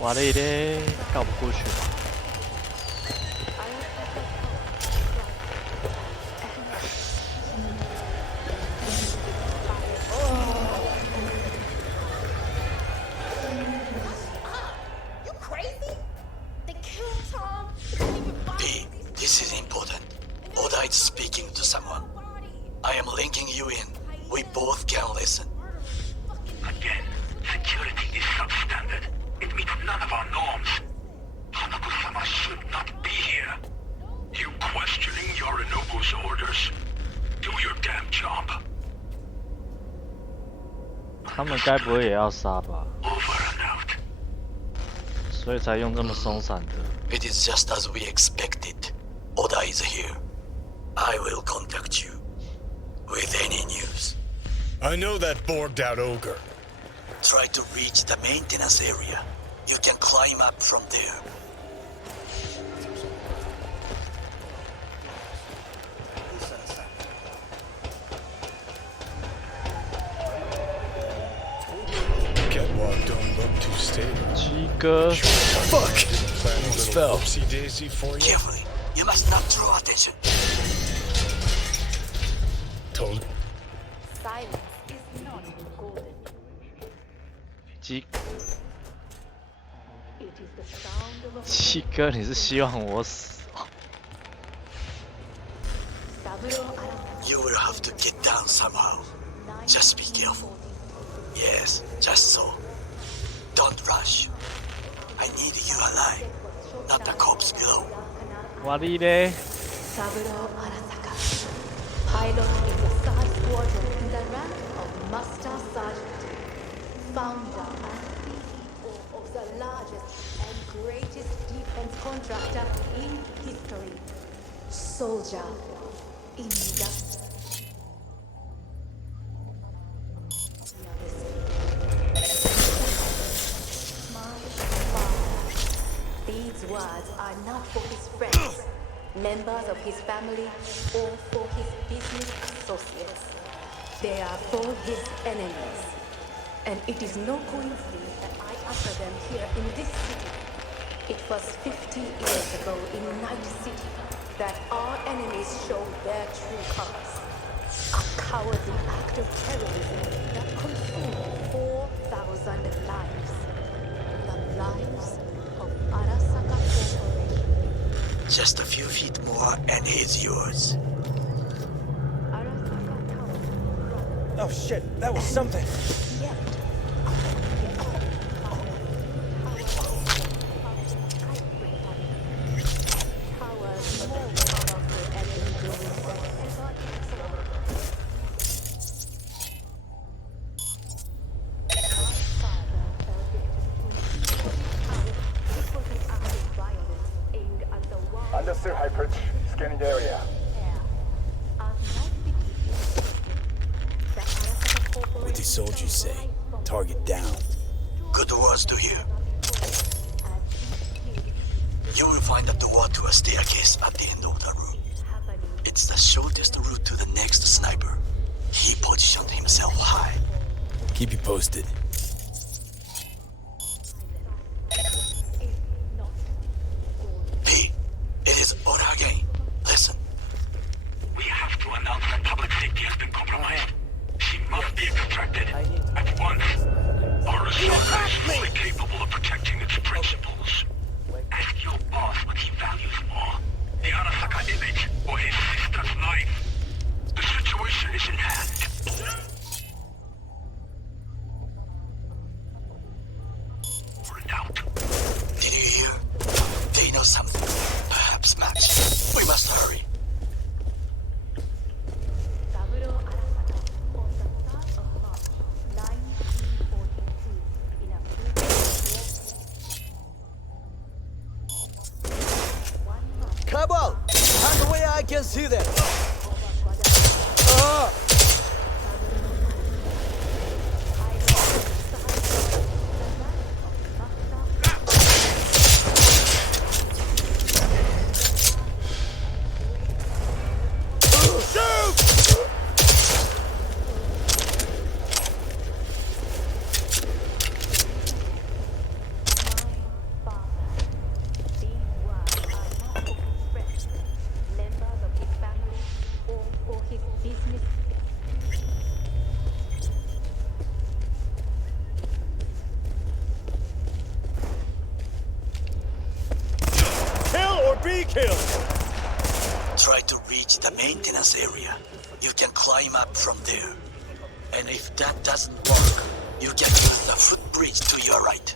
哇嘞嘞，绕不过去吧？ This is important. Oda is speaking to someone. I am linking you in. We both can listen. Again, security is substandard. It meets none of our norms. Hanako-sama should not be here. You questioning Yorinobu's orders? Do your damn job. 他们该不会也要杀吧？所以才用这么松散的。 It is just as we expected. Oda is here. I will contact you with any news. I know that borged out ogre. Try to reach the maintenance area. You can climb up from there. Catwalk don't look too stable. 鸡哥 Fuck! Almost fell. Daisy for you. Carefully. You must not draw attention. Told. Silence is not golden. 鸡 It is the sound of a 鸡哥，你是希望我死哦？ You will have to get down somehow. Just be careful. Yes, just so. Don't rush. I need you alive, not the corpse below. 哇哩嘞！ Saburo Arasaka, pilot in the Sky Squadron in the rank of Master Sergeant, founder and CEO of the largest and greatest defense contractor in history, soldier in the These words are not for his friends, members of his family, or for his business associates. They are for his enemies. And it is no coincidence that I utter them here in this city. It was 50 years ago in Night City that our enemies showed their true colors. A cowardly act of terrorism that consumed 4,000 lives. The lives of Arasaka Corporation. Just a few feet more and he's yours. Oh shit, that was something. Understood, Hyper. Scanning the area. What do soldiers say? Target down. Good words to hear. You will find a door to a staircase at the end of the room. It's the shortest route to the next sniper. He positioned himself high. Keep you posted. P, it is on again. Listen. We have to announce that public safety has been compromised. She must be extracted at once. Arasaka is fully capable of protecting its principles. Ask your boss what he values more, the Arasaka image or his sister's life. The situation is in hand. We're out. Did you hear? They know something. Perhaps match. We must hurry. Come on! And the way I can see that! Be killed! Try to reach the maintenance area. You can climb up from there. And if that doesn't work, you can use the footbridge to your right.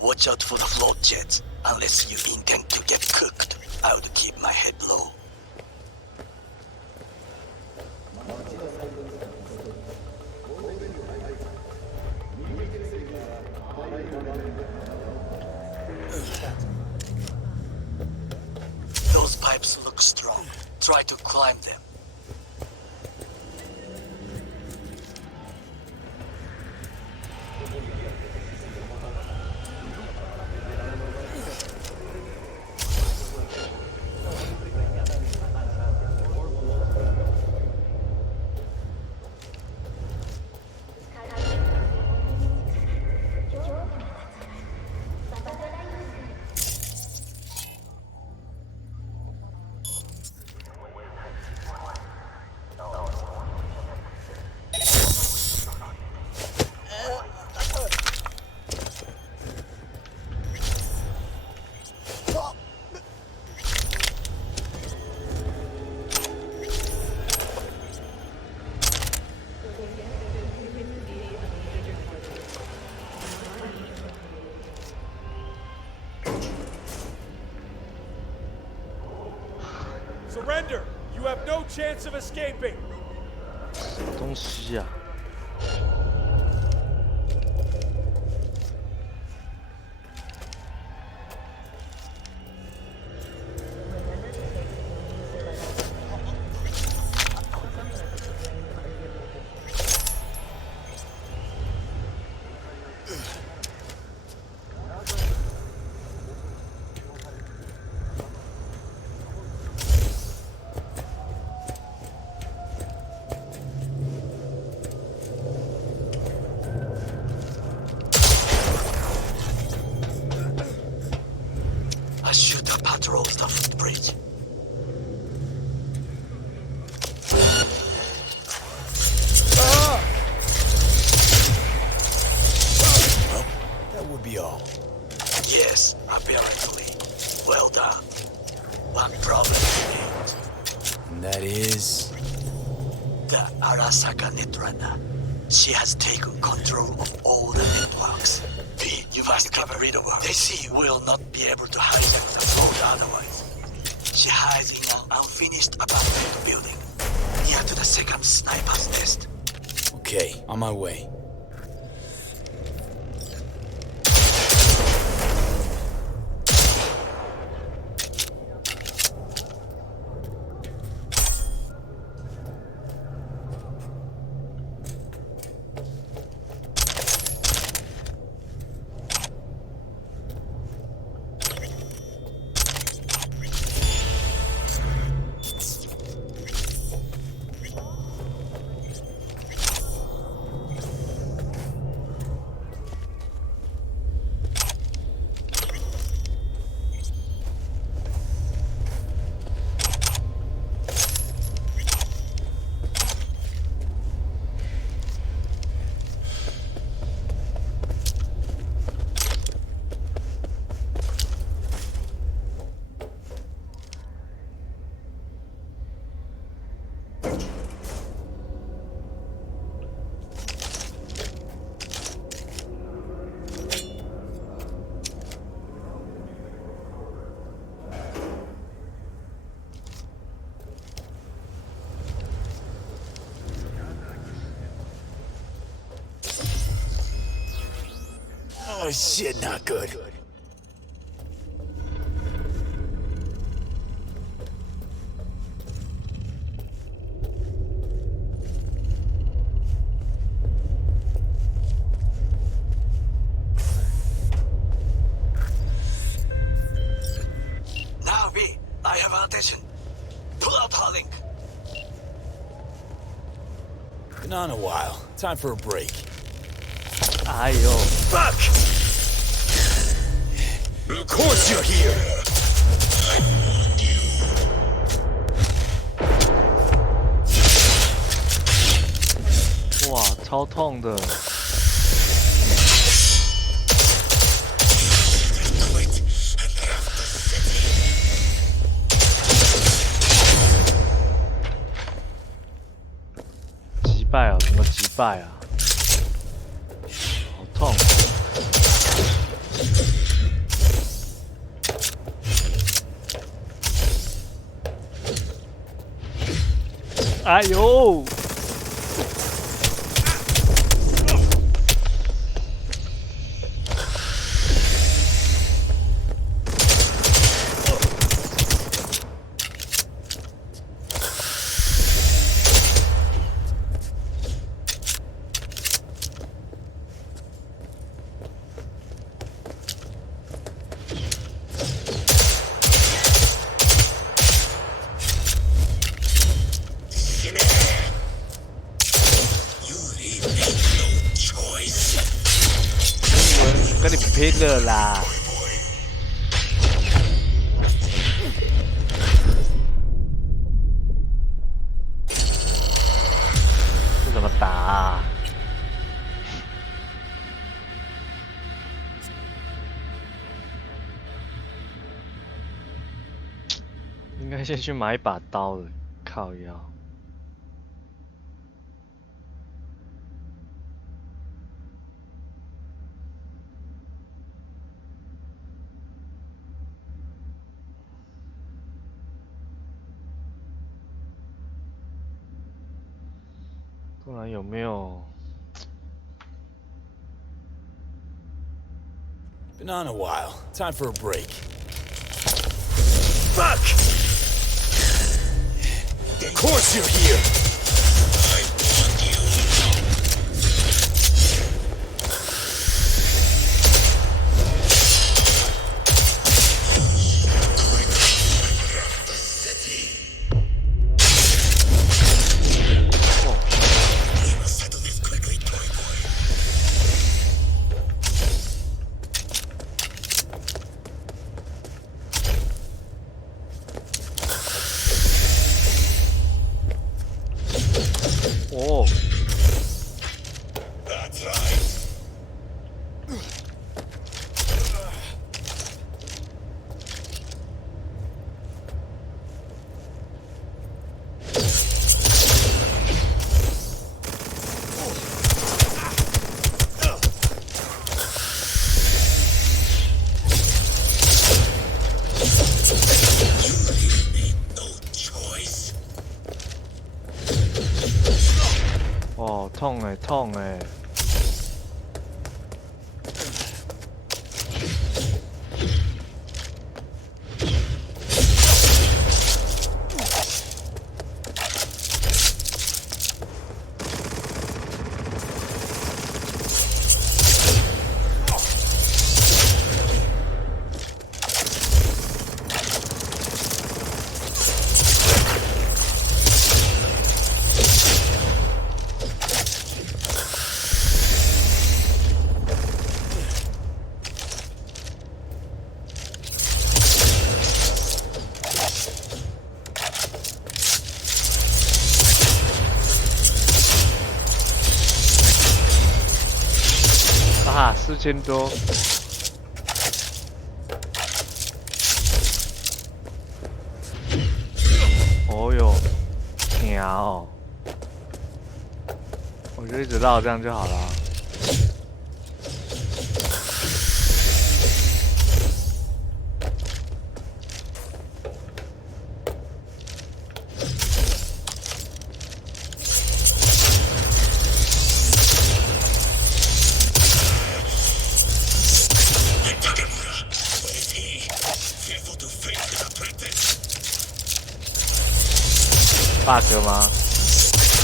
Watch out for the float jets. Unless you intend to get cooked, I would keep my head low. Those pipes look strong. Try to climb them. Surrender! You have no chance of escaping! 什么东西呀、controls the footbridge. Well, that would be all. Yes, apparently. Well done. One problem remains. And that is... The Arasaka Netrunner. She has taken control of all the networks. V, you must get rid of her. They see will not be able to hijack the phone otherwise. She hides in an unfinished abandoned building, near to the second sniper's nest. Okay, on my way. Oh shit, not good. Now, V, I have our attention. Pull out our link. Been on a while. Time for a break. Ayo. Fuck! Of course you're here! Wow, 超痛的。击败啊？怎么击败啊？好痛！哎呦！跟你拼了啦！这怎么打啊？应该先去买一把刀了，靠腰。不然有没有 Been on a while. Time for a break. Fuck! Of course you're here! 痛哎，痛哎！4000多。哦哟，疼哦！我就一直绕这样就好了。bug 吗？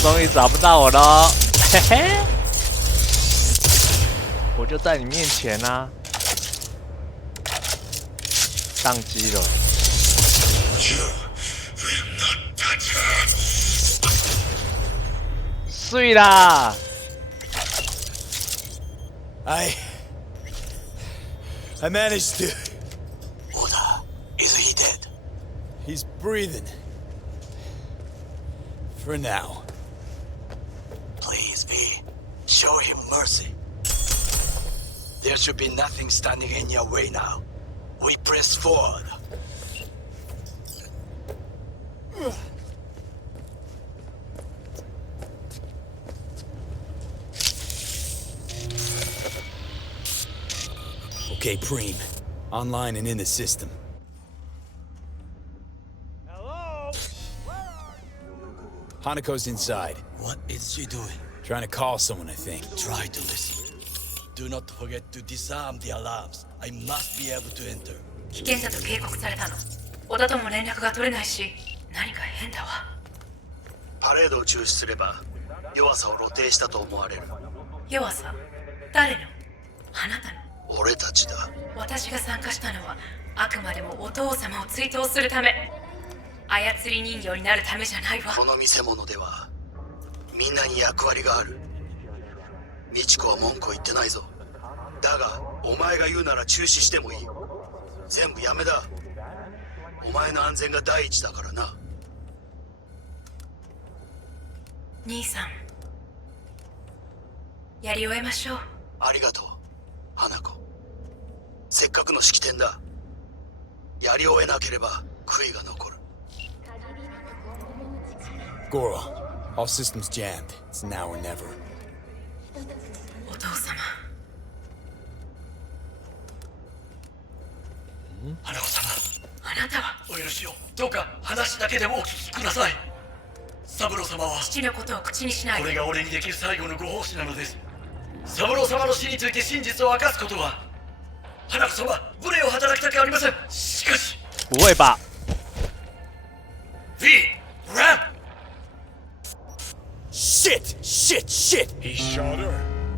终于找不到我喽，嘿嘿！我就在你面前啊，宕机了。碎啦！ I managed to. Oda, is he dead? He's breathing. For now. Please, V. Show him mercy. There should be nothing standing in your way now. We press forward. Okay, Preem. Online and in the system. Hello? Hanako's inside. What is she doing? Trying to call someone, I think. Try to listen. Do not forget to disarm the alarms. I must be able to enter. 危険だと警告されたの。小田とも連絡が取れないし、何か変だわ。パレードを中止すれば、弱さを露呈したと思われる。弱さ？誰の？あなたの？俺たちだ。私が参加したのはあくまでもお父様を追悼するため。操り人形になるためじゃないわ。この見せ物ではみんなに役割がある。美智子は文句を言ってないぞ。だがお前が言うなら中止してもいい。全部やめだ。お前の安全が第一だからな。兄さん、やり終えましょう。ありがとう、花子。せっかくの式典だ。やり終えなければ悔いが残る。Goro, all systems jammed. It's now or never. お父様。花子様。あなたはお許しを。どうか話だけでもお聞きください。三郎様は父のことを口にしないで。これが俺にできる最後のご奉仕なのです。三郎様の死について真実を明かすことは花子様無礼を働きたくありません。しかし不会吧 V Ram Shit! He shot her?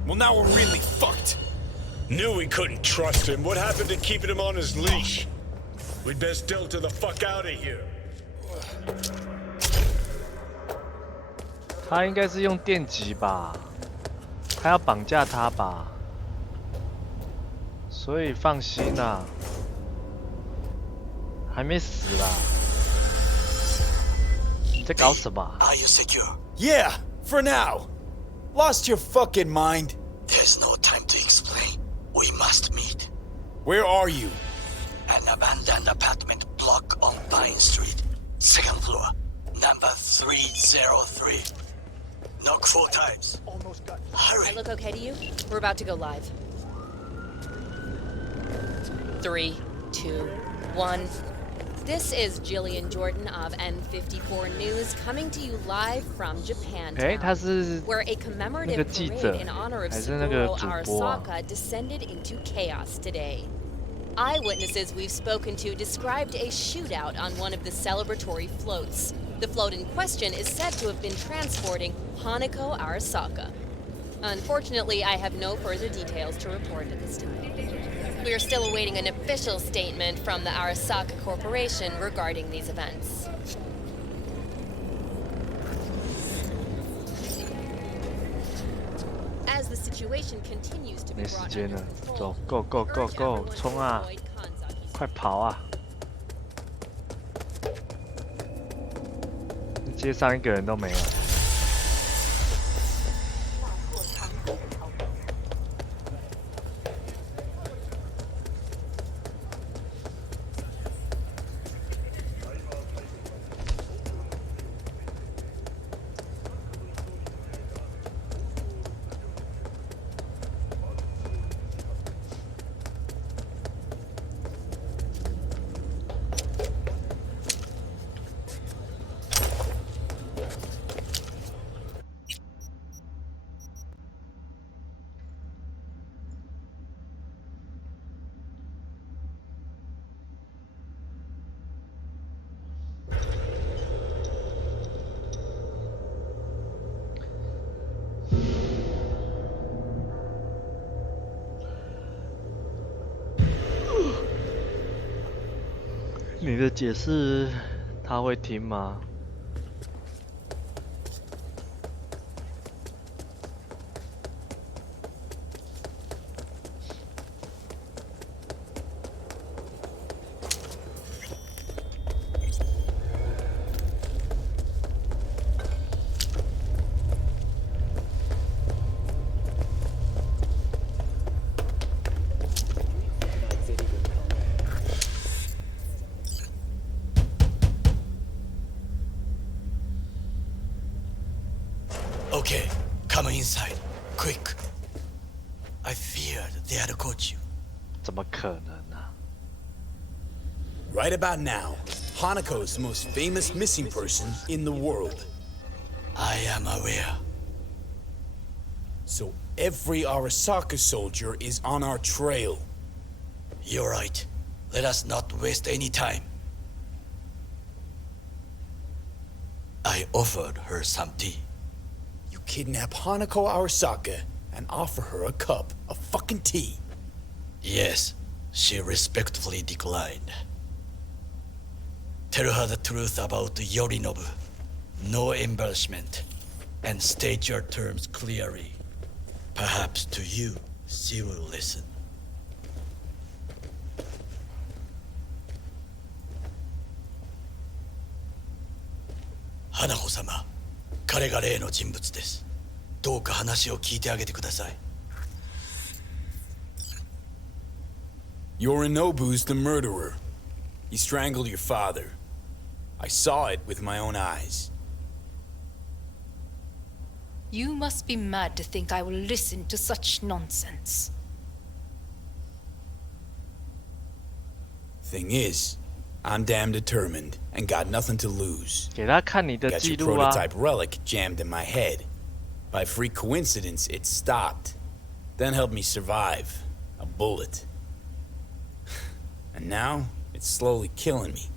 Well, now we're really fucked. Knew we couldn't trust him. What happened to keeping him on his leash? We'd best delta the fuck out of here. 他应该是用电击吧，他要绑架他吧，所以放心啦，还没死啦。你在搞什么 Are you secure? Yeah, for now. Lost your fucking mind? There's no time to explain. We must meet. Where are you? An abandoned apartment block on Pine Street. Second floor. Number 303. Knock 4 times. Hurry. I look okay to you? We're about to go live. 3, 2, 1. This is Jillian Jordan of N54 News coming to you live from Japan, where a commemorative parade in honor of Saburo Arasaka descended into chaos today. Eyewitnesses we've spoken to described a shootout on one of the celebratory floats. The float in question is said to have been transporting Hanako Arasaka. Unfortunately, I have no further details to report at this time. We are still awaiting an official statement from the Arasaka Corporation regarding these events. As the situation continues to be brought under control, 走 ，Go Go Go Go， 冲啊！快跑啊！街上一个人都没有。你的解释他会听吗？Okay, come inside, quick. I feared they had caught you. 怎么可能啊 Right about now, Hanako's the most famous missing person in the world. I am aware. So every Arasaka soldier is on our trail. You're right. Let us not waste any time. I offered her some tea. You kidnap Hanako Arasaka and offer her a cup of fucking tea. Yes, she respectfully declined. Tell her the truth about Yorinobu. No embellishment. And state your terms clearly. Perhaps to you, she will listen. Hanako-sama, 彼が例の人物です。どうか話を聞いてあげてください。Yorinobu's the murderer. He strangled your father. I saw it with my own eyes. You must be mad to think I will listen to such nonsense. Thing is, I'm damn determined and got nothing to lose. 给他看你的 Got 记 your 录啊！ prototype relic jammed in my head. By freak coincidence, it stopped. Then helped me survive. A bullet. And now, it's slowly killing me.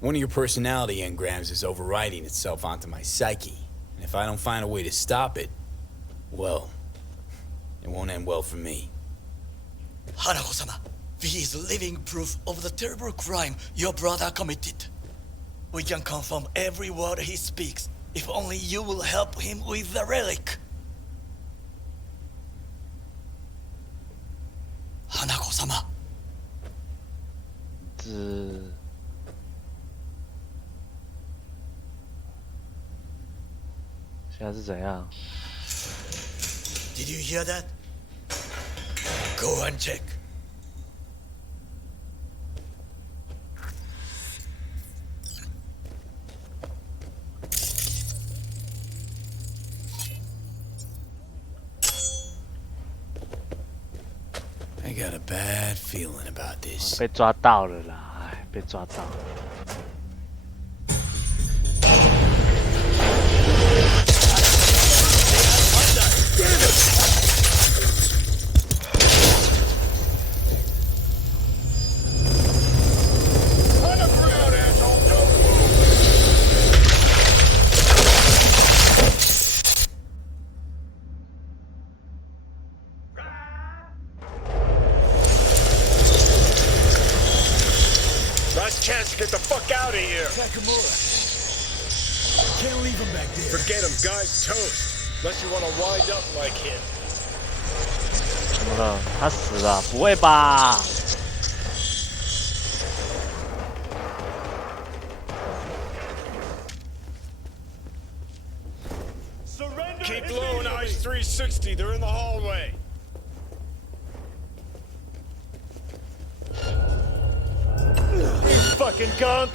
One of your personality engrams is overriding itself onto my psyche. And if I don't find a way to stop it, well, it won't end well for me. Hanako-sama, V is living proof of the terrible crime your brother committed. We can confirm every word he speaks, if only you will help him with the relic. Hanako-sama. 现在是怎样？ Did you hear that? Go and check. I got a bad feeling about this. 被抓到了啦！哎，被抓到了。Get the fuck out of here! Nakamura. Can't leave him back there. Forget him, guy's toast. Unless you want to wind up like him. 怎么了？他死了？不会吧？ Keep low and ICE 360. They're in the hallway. You fucking gunk!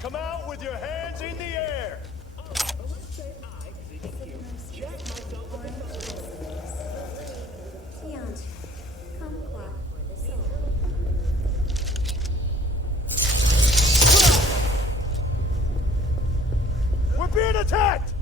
Come out with your hands in the air! We're being attacked!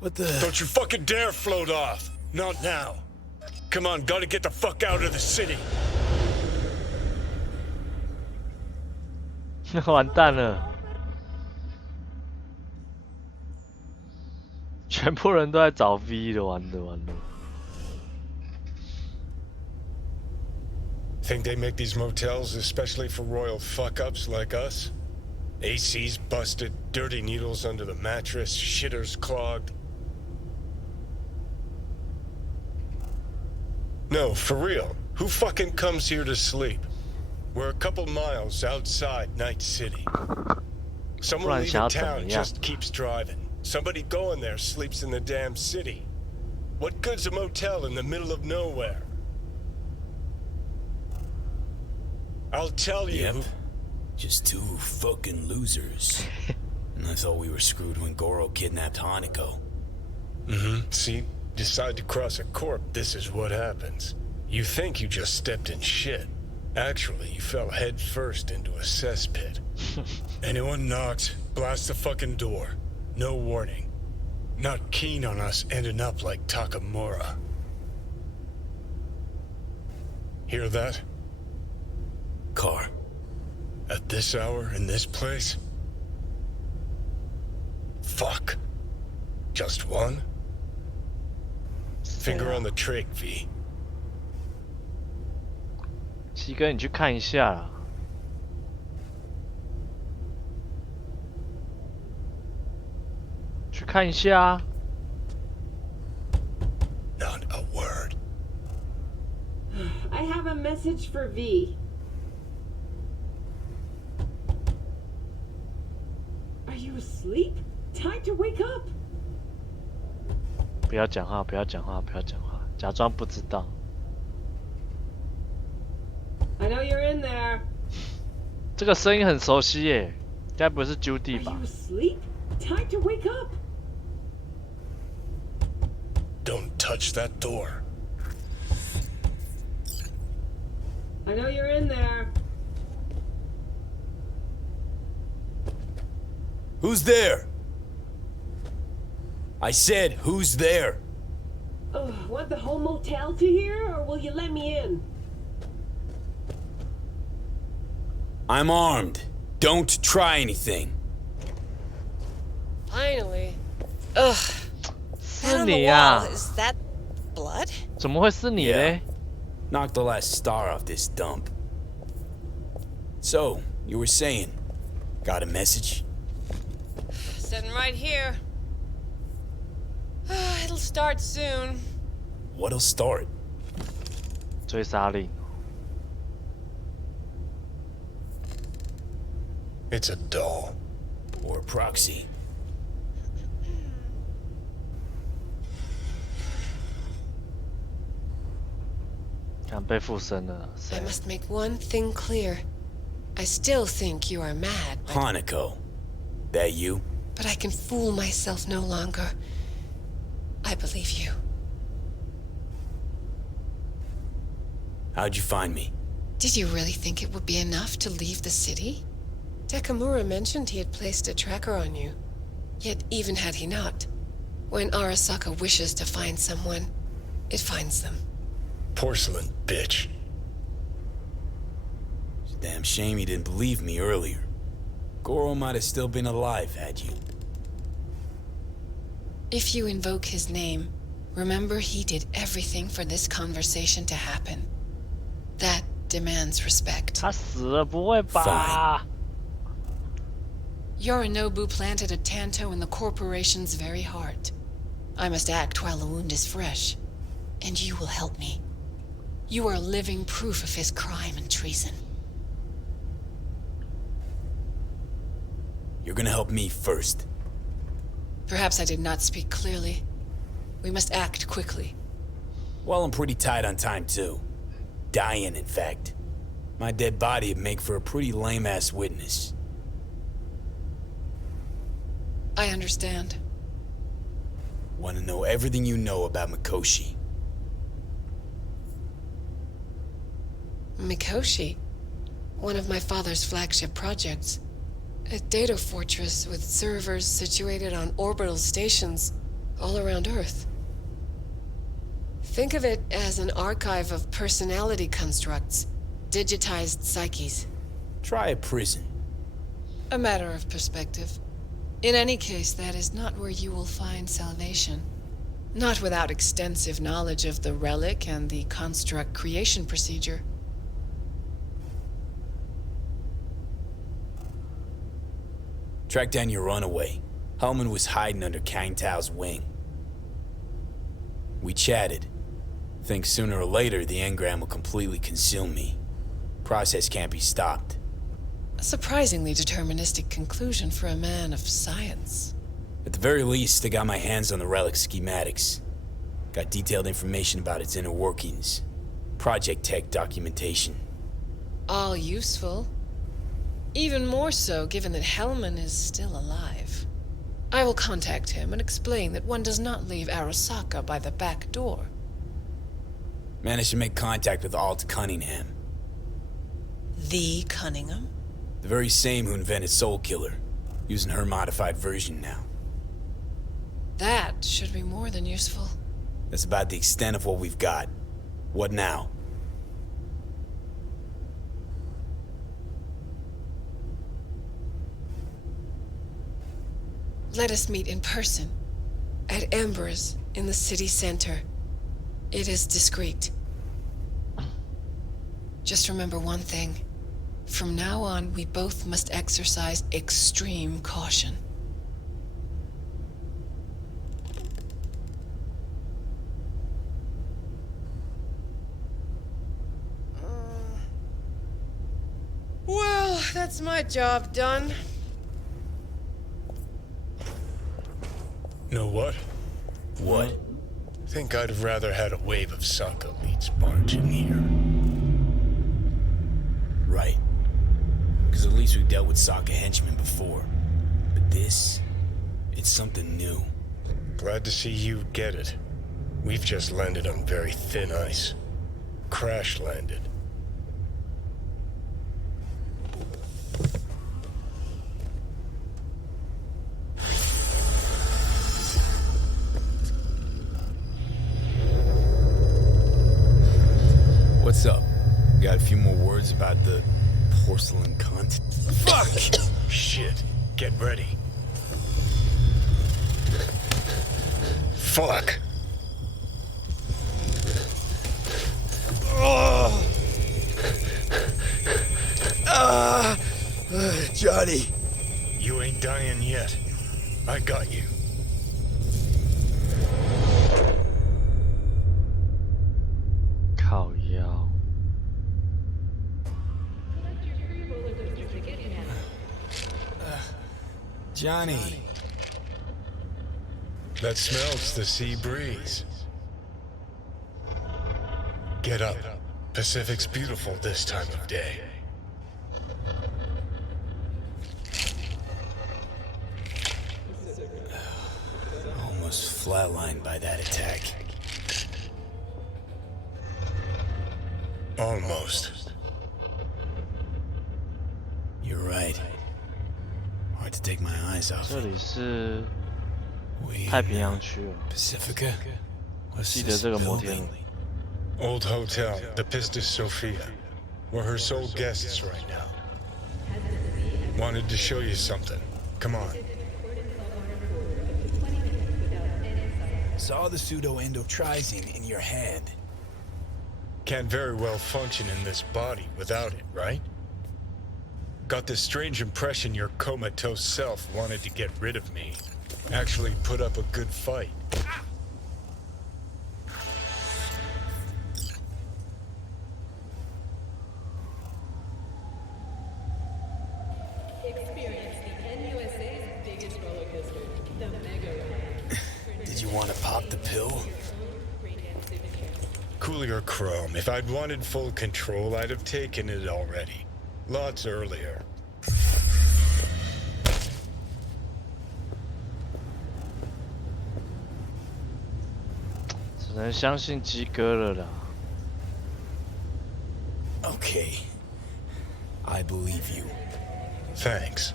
What the? Don't you fucking dare float off! Not now. Come on, gotta get the fuck out of the city. 完蛋了，全部人都在找 V 的，完了完了。 Think they make these motels especially for royal fuck-ups like us? AC's busted, dirty needles under the mattress, shitters clogged. No, for real. Who fucking comes here to sleep? We're a couple miles outside Night City. Someone leaving town just keeps driving. Somebody going there sleeps in the damn city. What good's a motel in the middle of nowhere? I'll tell you. Yep. Just two fucking losers. And I thought we were screwed when Goro kidnapped Hanako. Mm-hmm. See? Decide to cross a corp, this is what happens. You think you just stepped in shit. Actually, you fell head first into a cesspit. Anyone knocks, blast the fucking door. No warning. Not keen on us ending up like Takamura. Hear that? Car. At this hour, in this place? Fuck. Just one? Finger on the trig, V. 西哥，你去看一下啦。去看一下啊。I have a message for V. Are you asleep? Time to wake up. 不要讲话，不要讲话，不要讲话，假装不知道。I know you're in there. 这个声音很熟悉耶，该不是 Judy 吧 Are you asleep? Time to wake up. Don't touch that door. I know you're in there. Who's there? I said, who's there? Want the whole motel to hear, or will you let me in? I'm armed. Don't try anything. Finally. Ugh. 是你啊 Is that blood? 怎么会是你嘞 Knocked the last star off this dump. So, you were saying, got a message? Sitting right here. It'll start soon. What'll start? 追杀令 It's a doll. Or a proxy. I must make one thing clear. I still think you are mad. Hanako. That you? But I can fool myself no longer. I believe you. How'd you find me? Did you really think it would be enough to leave the city? Takamura mentioned he had placed a tracker on you. Yet even had he not, when Arasaka wishes to find someone, it finds them. Porcelain bitch. It's a damn shame you didn't believe me earlier. Goro might have still been alive had you. If you invoke his name, remember he did everything for this conversation to happen. That demands respect. 他死了不会吧 Yorinobu planted a Tanto in the corporation's very heart. I must act while the wound is fresh, and you will help me. You are living proof of his crime and treason. You're gonna help me first. Perhaps I did not speak clearly. We must act quickly. Well, I'm pretty tight on time, too. Dying, in fact. My dead body would make for a pretty lame-ass witness. I understand. Want to know everything you know about Mikoshi. Mikoshi? One of my father's flagship projects. A data fortress with servers situated on orbital stations all around Earth. Think of it as an archive of personality constructs, digitized psyches. Try a prison. A matter of perspective. In any case, that is not where you will find salvation. Not without extensive knowledge of the relic and the construct creation procedure. Track down your runaway. Hellman was hiding under Kang Tao's wing. We chatted. Think sooner or later the engram will completely consume me. Process can't be stopped. A surprisingly deterministic conclusion for a man of science. At the very least, I got my hands on the relic schematics. Got detailed information about its inner workings. Project tech documentation. All useful. Even more so given that Hellman is still alive. I will contact him and explain that one does not leave Arasaka by the back door. Managed to make contact with Alt Cunningham. The Cunningham? The very same who invented Soul Killer. Using her modified version now. That should be more than useful. That's about the extent of what we've got. What now? Let us meet in person. At Embers, in the city center. It is discreet. Just remember one thing. From now on, we both must exercise extreme caution. That's my job done. Know what? What? Think I'd have rather had a wave of Sokka elites barge in here. Right. Because at least we've dealt with Sokka henchmen before. But this, it's something new. Glad to see you get it. We've just landed on very thin ice. Crash landed. What's up? Got a few more words about the porcelain cunt? Fuck! Shit. Get ready. Fuck! Oh! Johnny! You ain't dying yet. I got you. Johnny. That smells the sea breeze. Get up. Pacific's beautiful this time of day. Almost flatlined by that attack. Almost. You're right. Hard to take my eyes off. 这里是太平洋区哦。 Pacifica? 记得这个摩天轮。 Old hotel, the Pistis Sophia. We're her sole guests right now. Wanted to show you something. Come on. Saw the pseudo-endotrizine in your hand. Can't very well function in this body without it, right? Got this strange impression your comatose self wanted to get rid of me. Actually put up a good fight. Did you want to pop the pill? Coolier Chrome, if I'd wanted full control, I'd have taken it already. Lots earlier. 只能相信鸡哥了啦。 Okay. I believe you. Thanks.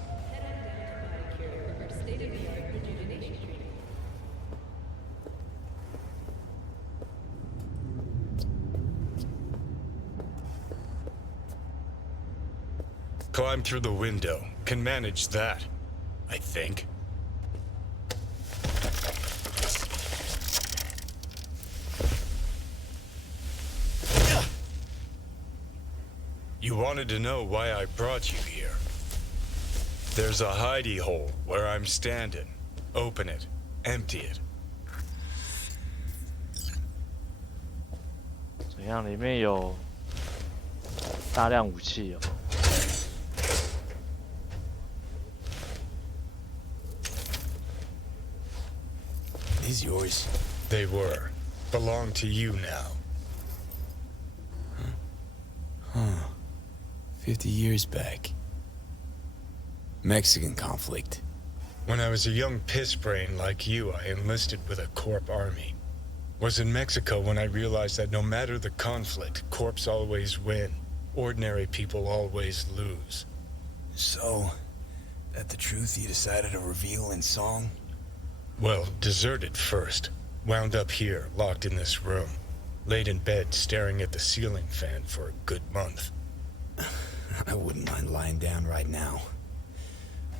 Climb through the window. Can manage that, I think. You wanted to know why I brought you here. There's a hidey hole where I'm standing. Open it. Empty it. 怎样？里面有大量武器哦。 These yours? They were. Belong to you now. Huh. 50 years back. Mexican conflict. When I was a young pissbrain like you, I enlisted with a Corp army. Was in Mexico when I realized that no matter the conflict, Corps always win. Ordinary people always lose. So, that the truth you decided to reveal in song? Well, deserted first. Wound up here, locked in this room. Laid in bed, staring at the ceiling fan for a good month. I wouldn't mind lying down right now.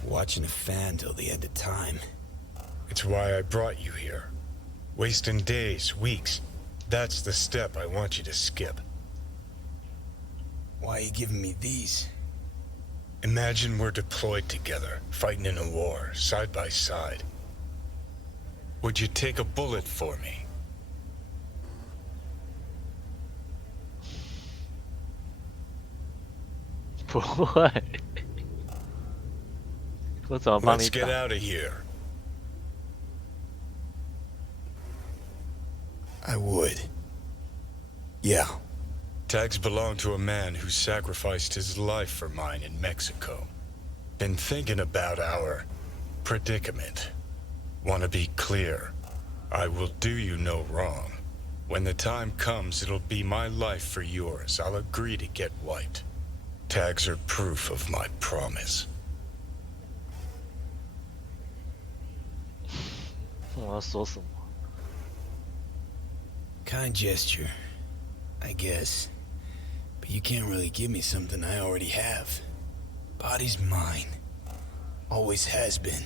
Watching a fan till the end of time. It's why I brought you here. Wasting days, weeks. That's the step I want you to skip. Why are you giving me these? Imagine we're deployed together, fighting in a war, side by side. Would you take a bullet for me? 不会。我怎么帮你 Let's get 打？ out of here. I would. Yeah. Tags belong to a man who sacrificed his life for mine in Mexico. Been thinking about our predicament. Want to be clear. I will do you no wrong. When the time comes, it'll be my life for yours. I'll agree to get wiped. Tags are proof of my promise. 我要说什么？ Kind gesture, I guess. But you can't really give me something I already have. Body's mine. Always has been.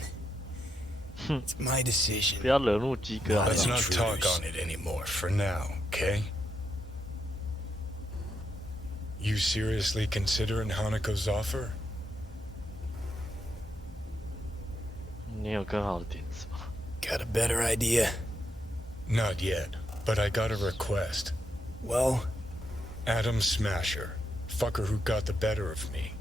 It's my decision. 不要惹怒鸡哥。 Let's not talk on it anymore for now, okay? You seriously considering Hanako's offer? 你有更好的点子吗？ Got a better idea? Not yet, but I got a request. Well? Adam Smasher, fucker who got the better of me.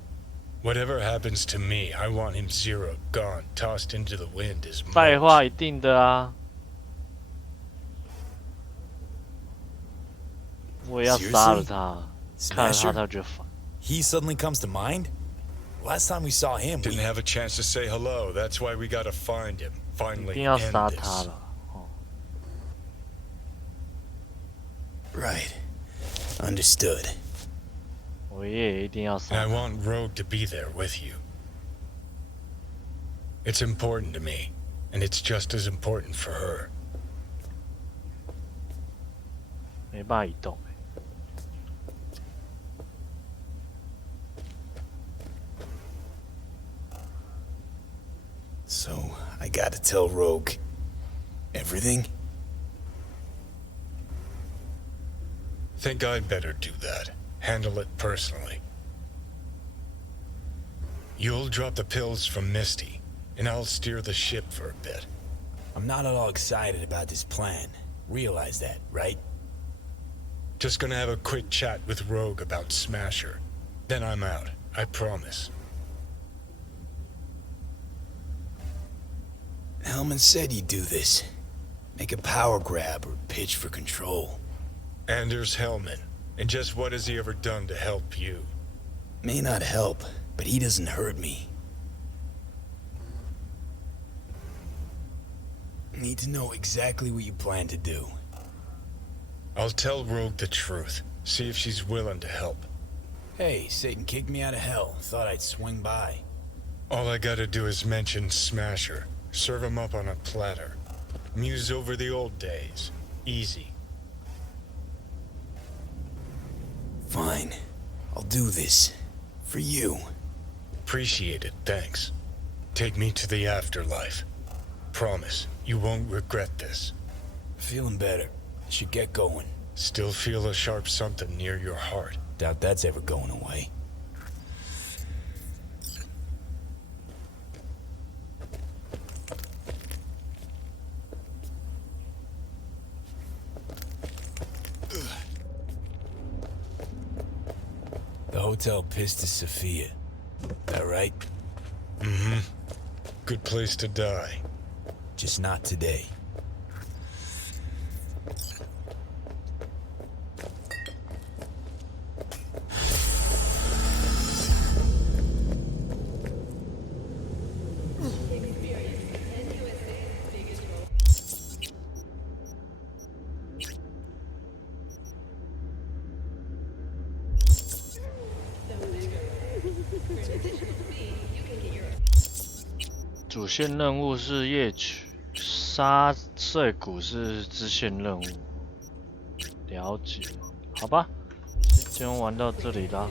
Whatever happens to me, I want him zeroed, gone, tossed into the wind as 废话一定的啊！我也要杀了他，看了他就烦。 He suddenly comes to mind? Last time we saw him, didn't have a chance to say hello. That's why we gotta find him. Finally 一定要 end 杀 this. 他了。 Right. Understood. 我也一定要 And 杀 I 他。 want Rogue to be there with you. It's important to me, and it's just as important for her. 没办法移动。 So, I gotta tell Rogue everything? Think I'd better do that. Handle it personally. You'll drop the pills from Misty, and I'll steer the ship for a bit. I'm not at all excited about this plan. Realize that, right? Just gonna have a quick chat with Rogue about Smasher. Then I'm out, I promise. Hellman said you'd do this. Make a power grab or pitch for control. Anders Hellman. And just what has he ever done to help you? May not help, but he doesn't hurt me. Need to know exactly what you plan to do. I'll tell Rogue the truth. See if she's willing to help. Hey, Satan kicked me out of hell. Thought I'd swing by. All I gotta do is mention Smasher. Serve him up on a platter. Muse over the old days. Easy. Fine. I'll do this. For you. Appreciate it, thanks. Take me to the afterlife. Promise, you won't regret this. Feeling better. Should get going. Still feel a sharp something near your heart. Doubt that's ever going away. The hotel Pistis Sophia. That right? Mm-hmm. Good place to die. Just not today.主线任务是夜曲，杀碎谷是支线任务。了解，好吧，今天玩到这里啦。